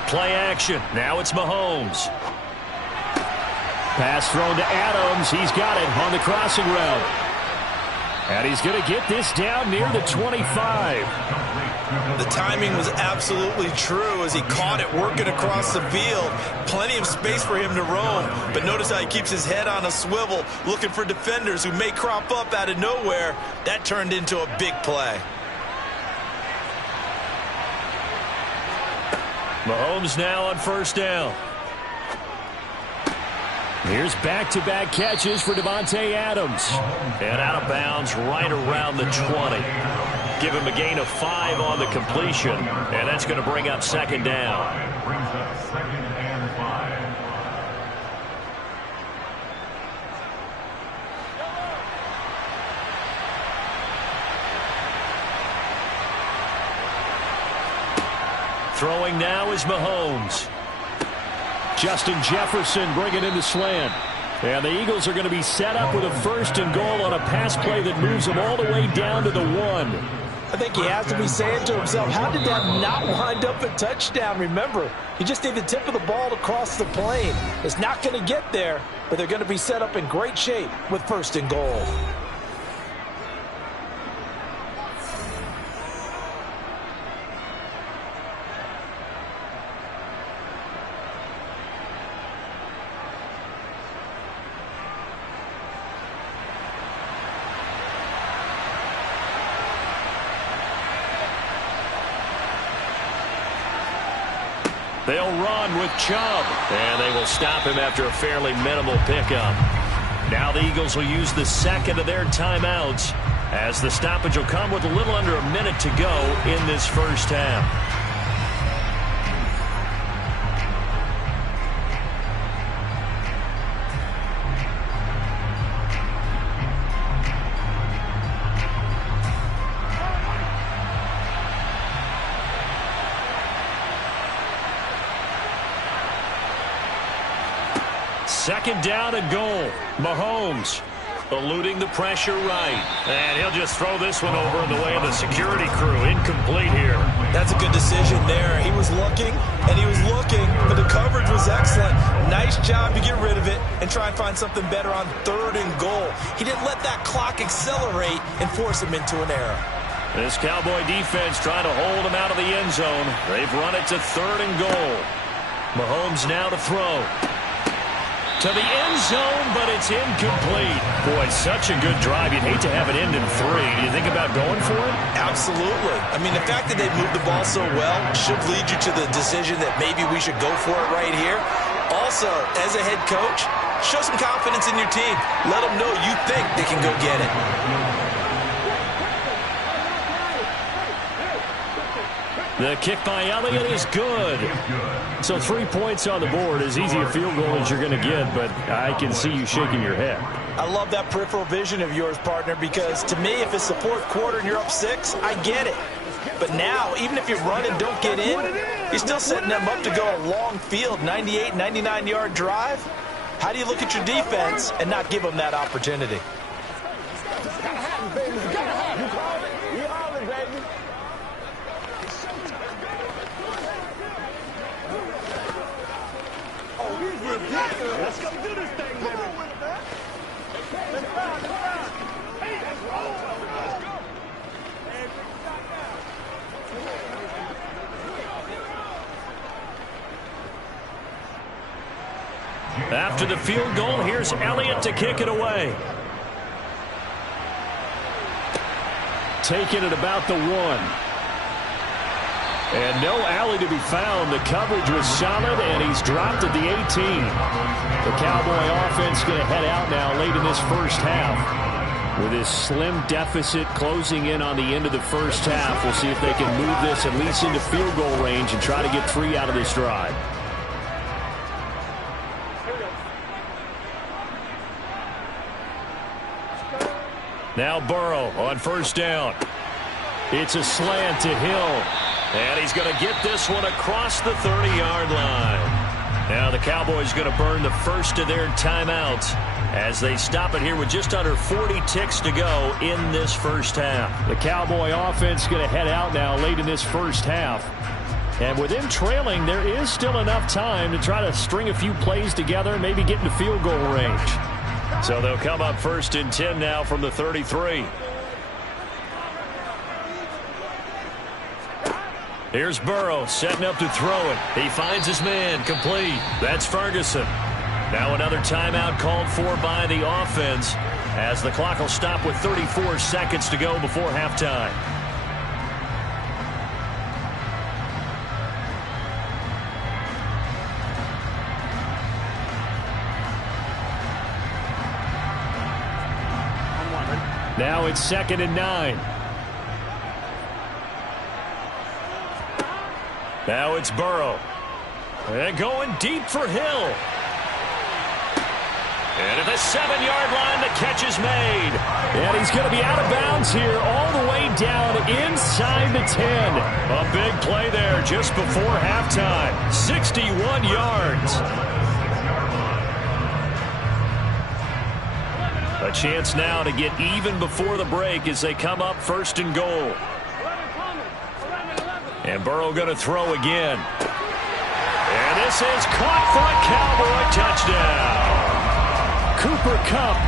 Play action. Now it's Mahomes. Pass thrown to Adams. He's got it on the crossing route. And he's going to get this down near the 25. The timing was absolutely true as he caught it working across the field. Plenty of space for him to roam. But notice how he keeps his head on a swivel looking for defenders who may crop up out of nowhere. That turned into a big play. Mahomes now on first down. Here's back-to-back catches for Davante Adams. And out of bounds right around the 20. Give him a gain of 5 on the completion. And that's going to bring up second down. Throwing now is Mahomes. Justin Jefferson bringing in the slant. And the Eagles are going to be set up with a 1st and goal on a pass play that moves them all the way down to the 1. I think he has to be saying to himself, how did that not wind up a touchdown? Remember, you just need the tip of the ball to cross the plane. It's not going to get there, but they're going to be set up in great shape with 1st and goal. They'll run with Chubb. And they will stop him after a fairly minimal pickup. Now the Eagles will use the second of their timeouts as the stoppage will come with a little under a minute to go in this first half. Second down and goal. Mahomes eluding the pressure right. And he'll just throw this one over in the way of the security crew. Incomplete here. That's a good decision there. He was looking, and he was looking, but the coverage was excellent. Nice job to get rid of it and try and find something better on 3rd and goal. He didn't let that clock accelerate and force him into an error. This Cowboy defense trying to hold him out of the end zone. They've run it to 3rd and goal. Mahomes now to throw. To the end zone, but it's incomplete. Boy, such a good drive. You'd hate to have it end in 3. Do you think about going for it? Absolutely. I mean, the fact that they moved the ball so well should lead you to the decision that maybe we should go for it right here. Also, as a head coach, Show some confidence in your team. Let them know you think they can go get it. The kick by Elliott is good. So 3 points on the board, as easy a field goal as you're going to get, but I can see you shaking your head. I love that peripheral vision of yours, partner, because to me, if it's the fourth quarter and you're up 6, I get it. But now, even if you run and don't get in, you're still setting them up to go a long field, 98, 99-yard drive. How do you look at your defense and not give them that opportunity? Let's go do this thing, baby. Let's ride. Hey, let's roll. Let's go. After the field goal, here's Elliott to kick it away. Taking it about the 1. And no alley to be found. The coverage was solid, and he's dropped at the 18. The Cowboy offense going to head out now late in this first half. With this slim deficit closing in on the end of the first half, we'll see if they can move this at least into field goal range and try to get 3 out of this drive. Now Burrow on first down. It's a slant to Hill. And he's going to get this one across the 30-yard line. Now the Cowboys going to burn the first of their timeouts as they stop it here with just under 40 ticks to go in this first half. The Cowboy offense going to head out now late in this first half. And with them trailing, there is still enough time to try to string a few plays together and maybe get into field goal range. So they'll come up 1st and 10 now from the 33. Here's Burrow setting up to throw it. He finds his man, complete. That's Ferguson. Now another timeout called for by the offense as the clock will stop with 34 seconds to go before halftime. Now it's 2nd and 9. Now it's Burrow. And going deep for Hill. And at the 7-yard line, the catch is made. And he's going to be out of bounds here all the way down inside the 10. A big play there just before halftime. 61 yards. A chance now to get even before the break as they come up 1st and goal. And Burrow going to throw again. And this is caught for a Cowboy touchdown. Cooper Kupp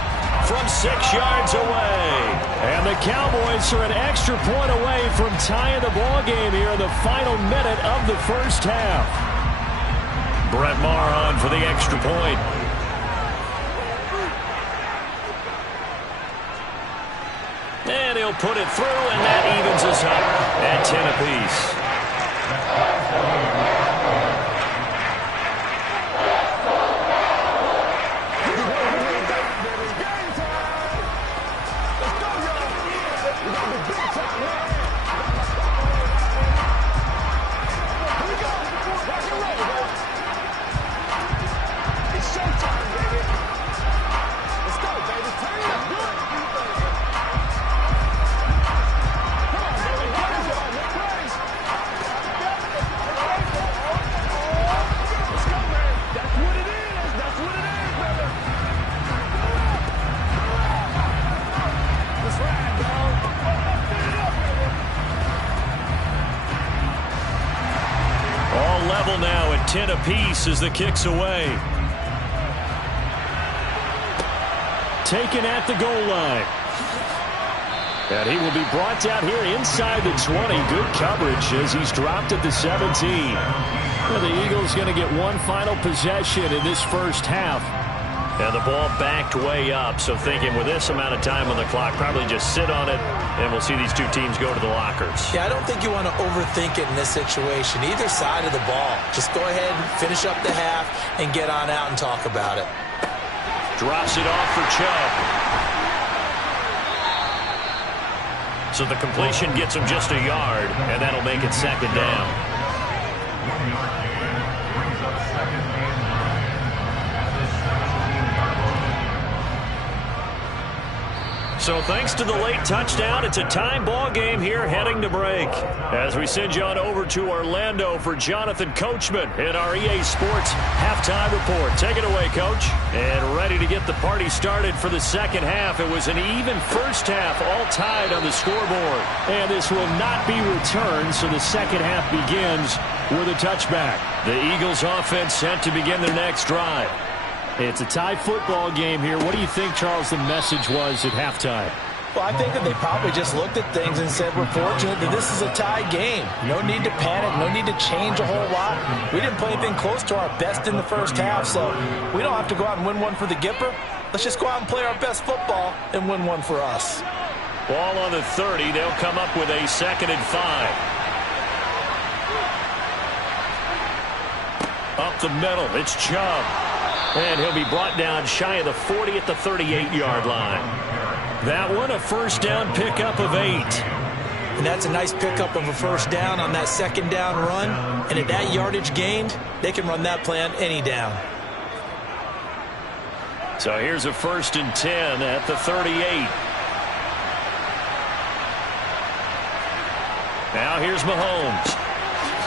from 6 yards away. And the Cowboys are an extra point away from tying the ball game here in the final minute of the first half. Brett Maher on for the extra point. And he'll put it through, and that evens us up at 10 apiece. Now at 10 apiece as the kick's away. Taken at the goal line. And he will be brought down here inside the 20. Good coverage as he's dropped at the 17. Well, the Eagles going to get one final possession in this first half. And the ball backed way up, so thinking with this amount of time on the clock, probably just sit on it, and we'll see these two teams go to the lockers. Yeah, I don't think you want to overthink it in this situation. Either side of the ball. Just go ahead and finish up the half and get on out and talk about it. drops it off for Chubb. So the completion gets him just a yard, and that'll make it second down. So thanks to the late touchdown, it's a time ball game here heading to break. As we send you on over to Orlando for Jonathan Coachman in our EA Sports halftime report. Take it away, Coach. And ready to get the party started for the second half. It was an even first half, all tied on the scoreboard. And this will not be returned, so the second half begins with a touchback. The Eagles offense set to begin their next drive. It's a tie football game here. What do you think, Charles, the message was at halftime? Well, I think that they probably just looked at things and said, we're fortunate that this is a tie game. No need to panic, no need to change a whole lot. We didn't play anything close to our best in the first half, so we don't have to go out and win one for the Gipper. Let's just go out and play our best football and win one for us. Ball on the 30. They'll come up with a 2nd and 5. Up the middle, it's Chubb. And he'll be brought down shy of the 40 at the 38-yard line. That one, a first down pickup of 8. And that's a nice pickup of a first down on that second down run. And at that yardage gained, they can run that play on any down. So here's a 1st and 10 at the 38. Now here's Mahomes.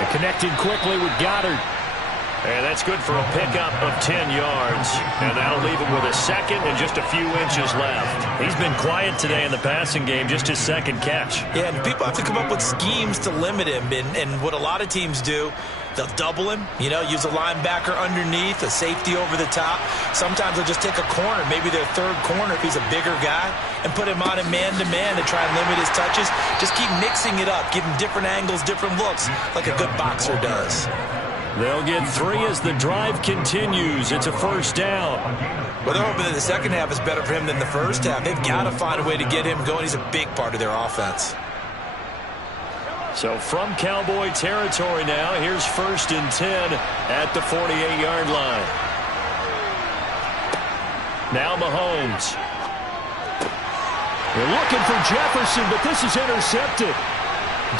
They connected quickly with Goddard. And that's good for a pickup of 10 yards. And that'll leave him with a 2nd and just a few inches left. He's been quiet today in the passing game, just his 2nd catch. Yeah, and people have to come up with schemes to limit him. And what a lot of teams do, they'll double him, use a linebacker underneath, a safety over the top. Sometimes they'll just take a corner, maybe their 3rd corner if he's a bigger guy, and put him on a man-to-man to try and limit his touches. Just keep mixing it up, give him different angles, different looks, like a good boxer does. They'll get 3 as the drive continues. It's a first down. Well, they're hoping that the second half is better for him than the first half. They've got to find a way to get him going. He's a big part of their offense. So from Cowboy territory now, here's 1st and 10 at the 48-yard line. Now Mahomes. They're looking for Jefferson, but this is intercepted.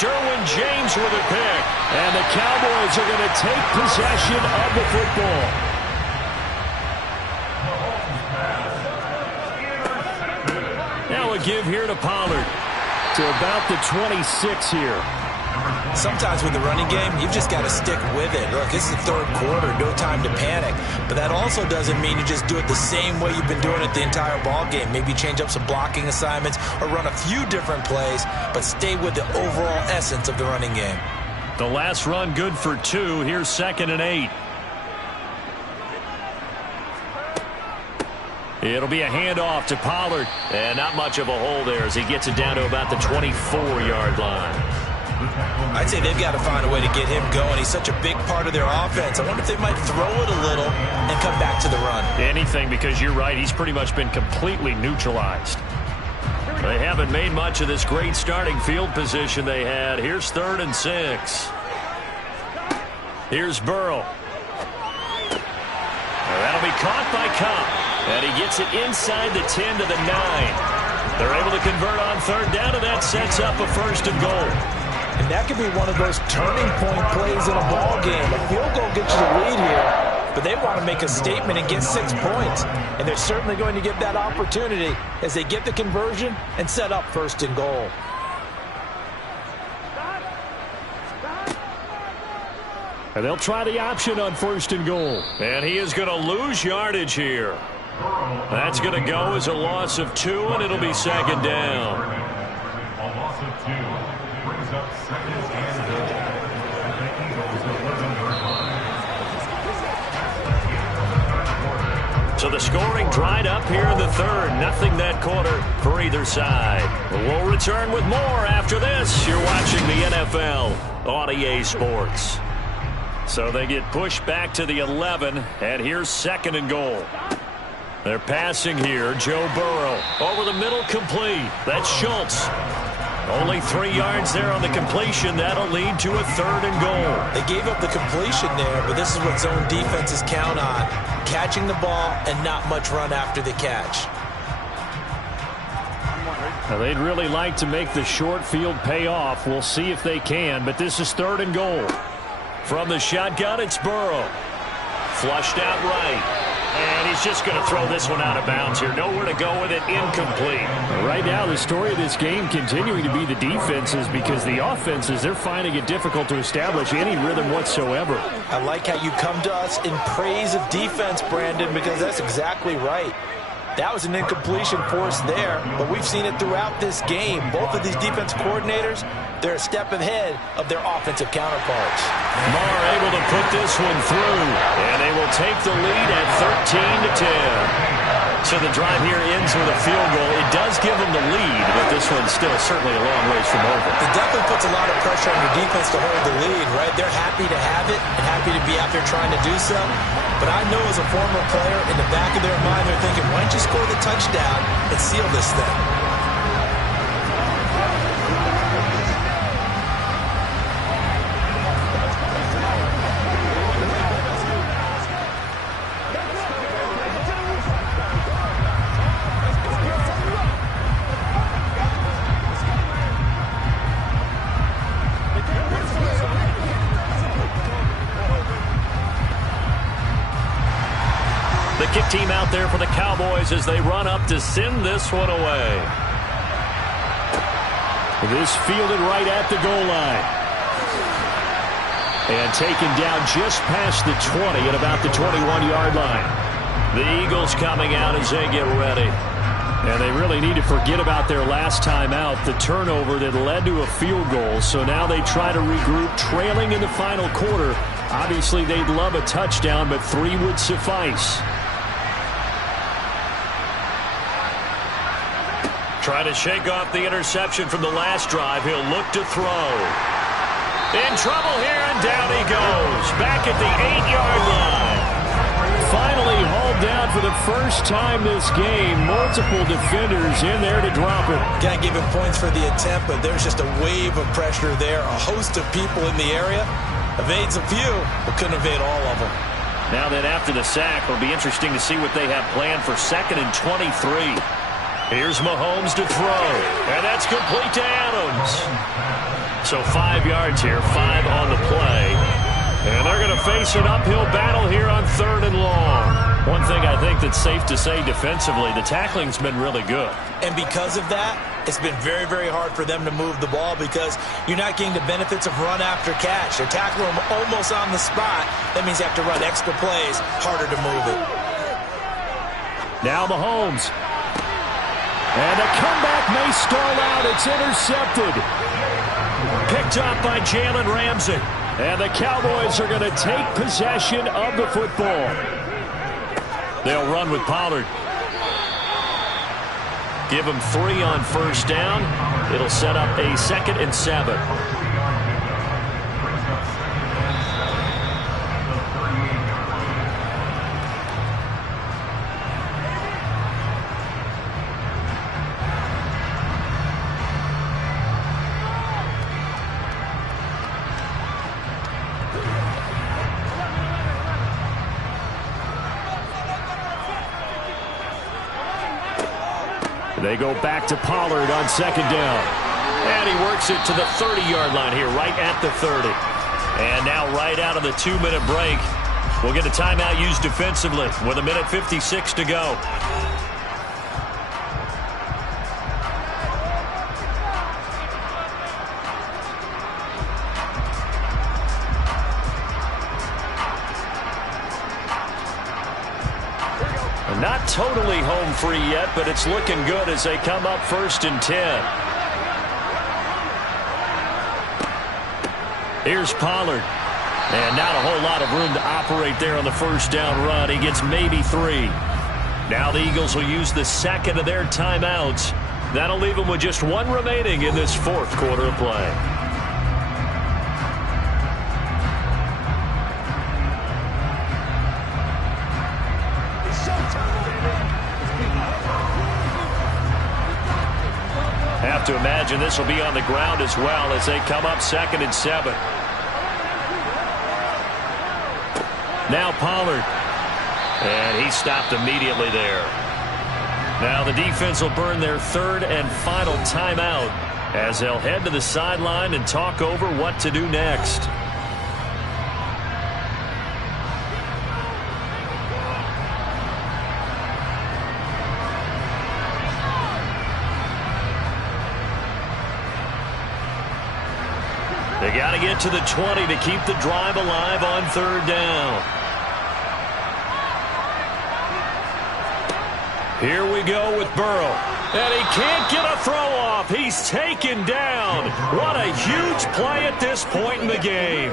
Derwin James with a pick. And the Cowboys are going to take possession of the football. Now a give here to Pollard. To about the 26 here. Sometimes with the running game, you've just got to stick with it. Look, this is the 3rd quarter, no time to panic. But that also doesn't mean you just do it the same way you've been doing it the entire ball game. Maybe change up some blocking assignments or run a few different plays, but stay with the overall essence of the running game. The last run good for 2. Here's 2nd and 8. It'll be a handoff to Pollard. And not much of a hole there as he gets it down to about the 24-yard line. I'd say they've got to find a way to get him going. He's such a big part of their offense. I wonder if they might throw it a little and come back to the run. Anything, because you're right. He's pretty much been completely neutralized. They haven't made much of this great starting field position they had. Here's 3rd and 6. Here's Burrow. That'll be caught by Kupp. And he gets it inside the 10 to the 9. They're able to convert on 3rd down, and that sets up a 1st and goal. And that could be one of those turning point plays in a ball game. A field goal gets you the lead here, but they want to make a statement and get 6 points. And they're certainly going to get that opportunity as they get the conversion and set up 1st and goal. And they'll try the option on 1st and goal. And he is going to lose yardage here. That's going to go as a loss of 2, and it'll be 2nd down. A loss of 2 brings up 2nd and 10. So the scoring dried up here in the 3rd. Nothing that quarter for either side. We'll return with more after this. You're watching the NFL on EA Sports. So they get pushed back to the 11, and here's 2nd and goal. They're passing here. Joe Burrow over the middle, complete. That's Schultz. Only 3 yards there on the completion. That'll lead to a 3rd and goal. They gave up the completion there, but this is what zone defenses count on. Catching the ball and not much run after the catch. Now, they'd really like to make the short field pay off. We'll see if they can, but this is 3rd and goal. From the shotgun, it's Burrow. Flushed out right. And he's just going to throw this one out of bounds here. Nowhere to go with it. Incomplete. Right now, the story of this game continuing to be the defenses, because the offenses, they're finding it difficult to establish any rhythm whatsoever. I like how you come to us in praise of defense, Brandon, because that's exactly right. That was an incompletion forced there, but we've seen it throughout this game. Both of these defense coordinators, they're a step ahead of their offensive counterparts. Marr able to put this one through, and they will take the lead at 13-10. So the drive here ends with a field goal. It does give them the lead, but this one's still certainly a long ways from over. It definitely puts a lot of pressure on your defense to hold the lead, right? They're happy to have it and happy to be out there trying to do so. But I know as a former player, in the back of their mind, they're thinking, why don't you score the touchdown and seal this thing? The kick team out there for the Cowboys as they run up to send this one away. This fielded right at the goal line. And taken down just past the 20 at about the 21-yard line. The Eagles coming out as they get ready. And they really need to forget about their last time out, the turnover that led to a field goal. So now they try to regroup, trailing in the final quarter. Obviously, they'd love a touchdown, but 3 would suffice. Trying to shake off the interception from the last drive. He'll look to throw. In trouble here, and down he goes. Back at the 8-yard line. Finally hauled down for the first time this game. Multiple defenders in there to drop it. Can't give him points for the attempt, but there's just a wave of pressure there. A host of people in the area. Evades a few, but couldn't evade all of them. Now that after the sack, it'll be interesting to see what they have planned for 2nd and 23. Here's Mahomes to throw, and that's complete to Adams. So 5 yards here, 5 on the play. And they're going to face an uphill battle here on 3rd and long. One thing I think that's safe to say defensively, the tackling's been really good. And because of that, it's been very, very hard for them to move the ball because you're not getting the benefits of run after catch. They're tackling them almost on the spot. That means you have to run extra plays, harder to move it. Now Mahomes. And the comeback may stall out. It's intercepted. Picked up by Jalen Ramsey. And the Cowboys are going to take possession of the football. They'll run with Pollard. Give him 3 on 1st down. It'll set up a 2nd and 7. They go back to Pollard on 2nd down. And he works it to the 30-yard line here, right at the 30. And now right out of the 2-minute break, we'll get a timeout used defensively with 1:56 to go. Not totally home free yet, but it's looking good as they come up 1st and 10. Here's Pollard. And not a whole lot of room to operate there on the 1st down run. He gets maybe 3. Now the Eagles will use the 2nd of their timeouts. That'll leave them with just 1 remaining in this 4th quarter of play. to imagine this will be on the ground as well as they come up 2nd and 7. Now Pollard. And he stopped immediately there. Now the defense will burn their 3rd and final timeout as they'll head to the sideline and talk over what to do next. They got to get to the 20 to keep the drive alive on 3rd down. Here we go with Burrow. And he can't get a throw off. He's taken down. What a huge play at this point in the game.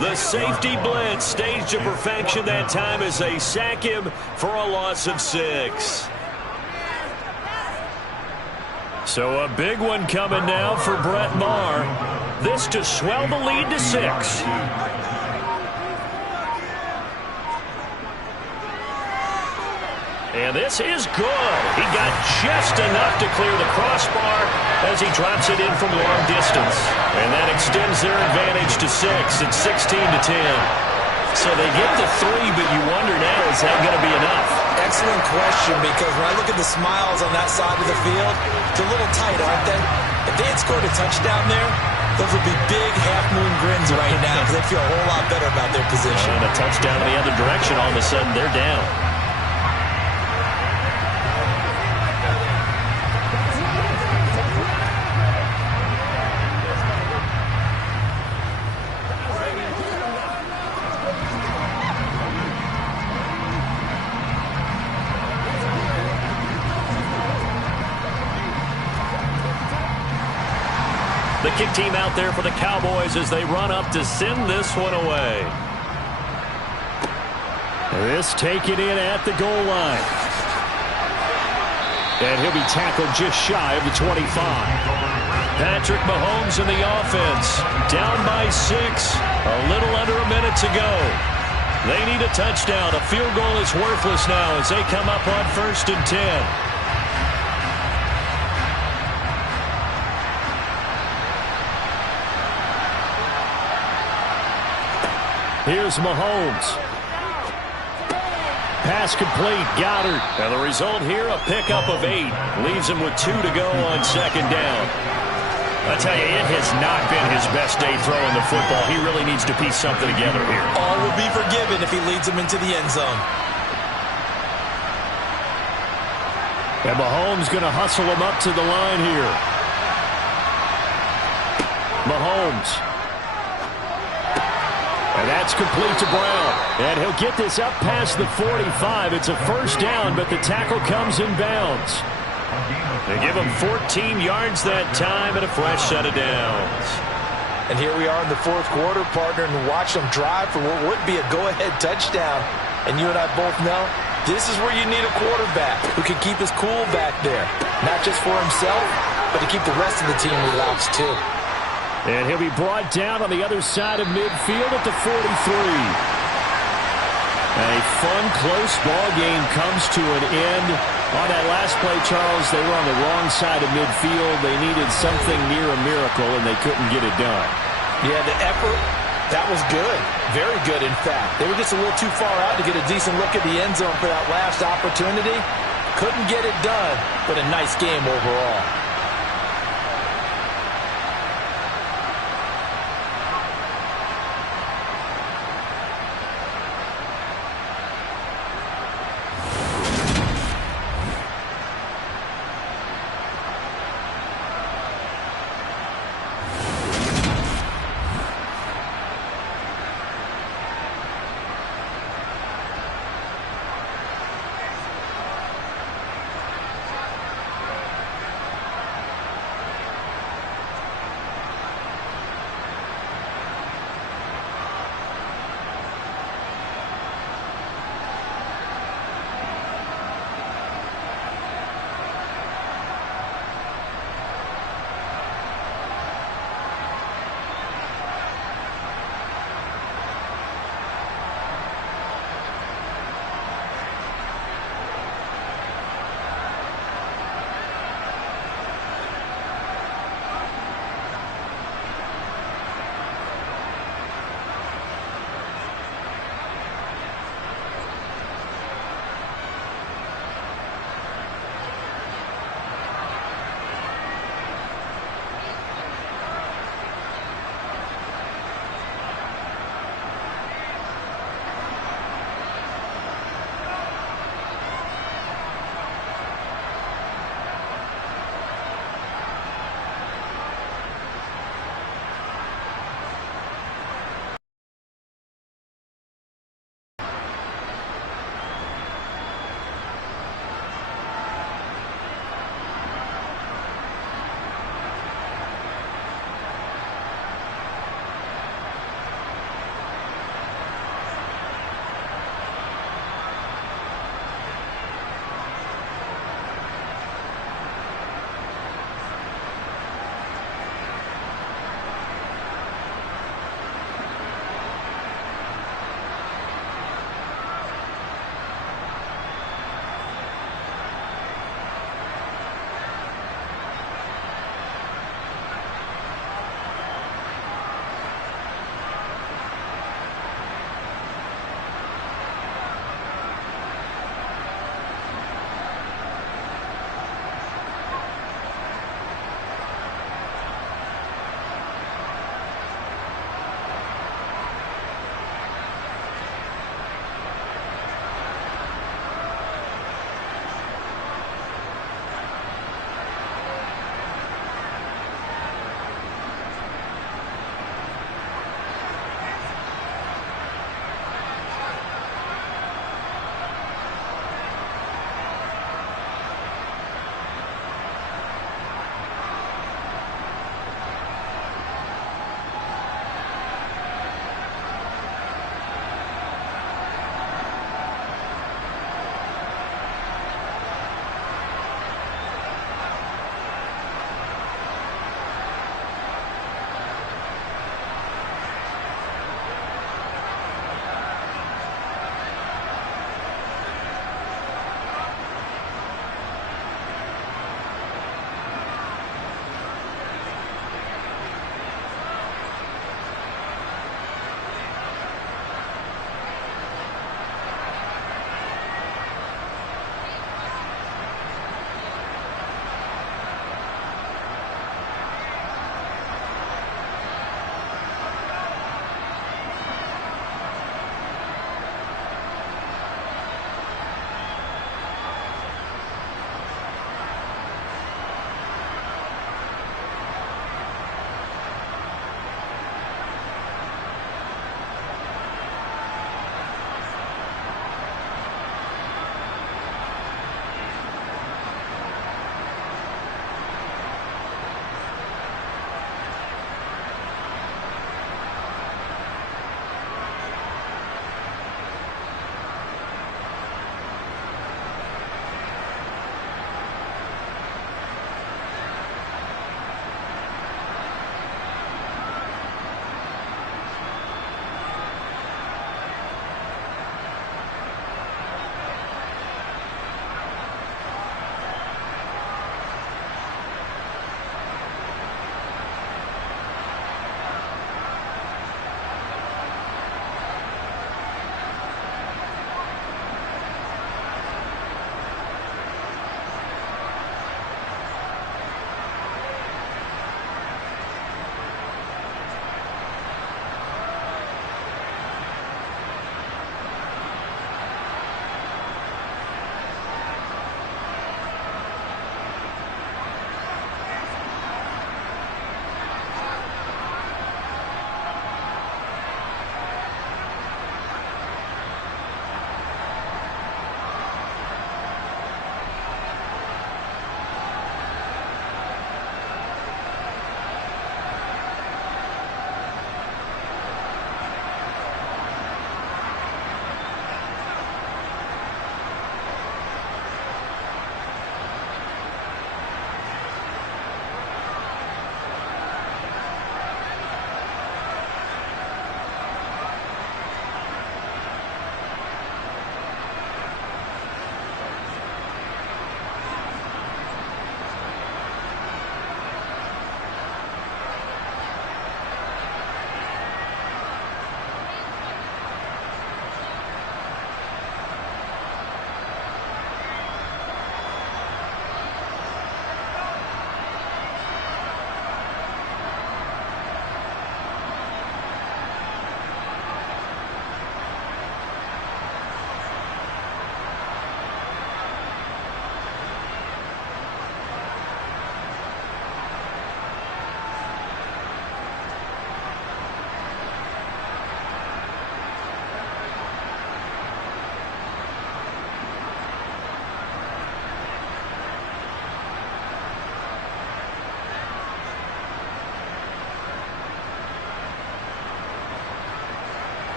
The safety blitz staged to perfection that time as they sack him for a loss of 6. So a big one coming now for Brett Maher. This to swell the lead to 6. And this is good. He got just enough to clear the crossbar as he drops it in from long distance. And that extends their advantage to 6. It's 16-10. So they get to 3, but you wonder now, is that going to be enough? Excellent question, because when I look at the smiles on that side of the field, it's a little tight, aren't they? If they had scored a touchdown there, those would be big half-moon grins right now because they feel a whole lot better about their position. And a touchdown in the other direction, all of a sudden they're down. The kick team out there for the Cowboys as they run up to send this one away. This taken in at the goal line. And he'll be tackled just shy of the 25. Patrick Mahomes in the offense. Down by 6. A little under a minute to go. They need a touchdown. A field goal is worthless now as they come up on 1st and 10. Here's Mahomes. Pass complete. Goddard. And the result here, a pickup of 8. Leaves him with 2 to go on 2nd down. I tell you, it has not been his best day throwing the football. He really needs to piece something together here. All will be forgiven if he leads them into the end zone. And Mahomes going to hustle him up to the line here. Mahomes. And that's complete to Brown. And he'll get this up past the 45. It's a 1st down, but the tackle comes in bounds. They give him 14 yards that time and a fresh set of downs. And here we are in the 4th quarter, partner, and watch them drive for what would be a go-ahead touchdown. And you and I both know this is where you need a quarterback who can keep his cool back there. Not just for himself, but to keep the rest of the team relaxed too. And he'll be brought down on the other side of midfield at the 43. A fun, close ball game comes to an end. On that last play, Charles, they were on the wrong side of midfield. They needed something near a miracle, and they couldn't get it done. Yeah, the effort, that was good. Very good, in fact. They were just a little too far out to get a decent look at the end zone for that last opportunity. Couldn't get it done, but a nice game overall.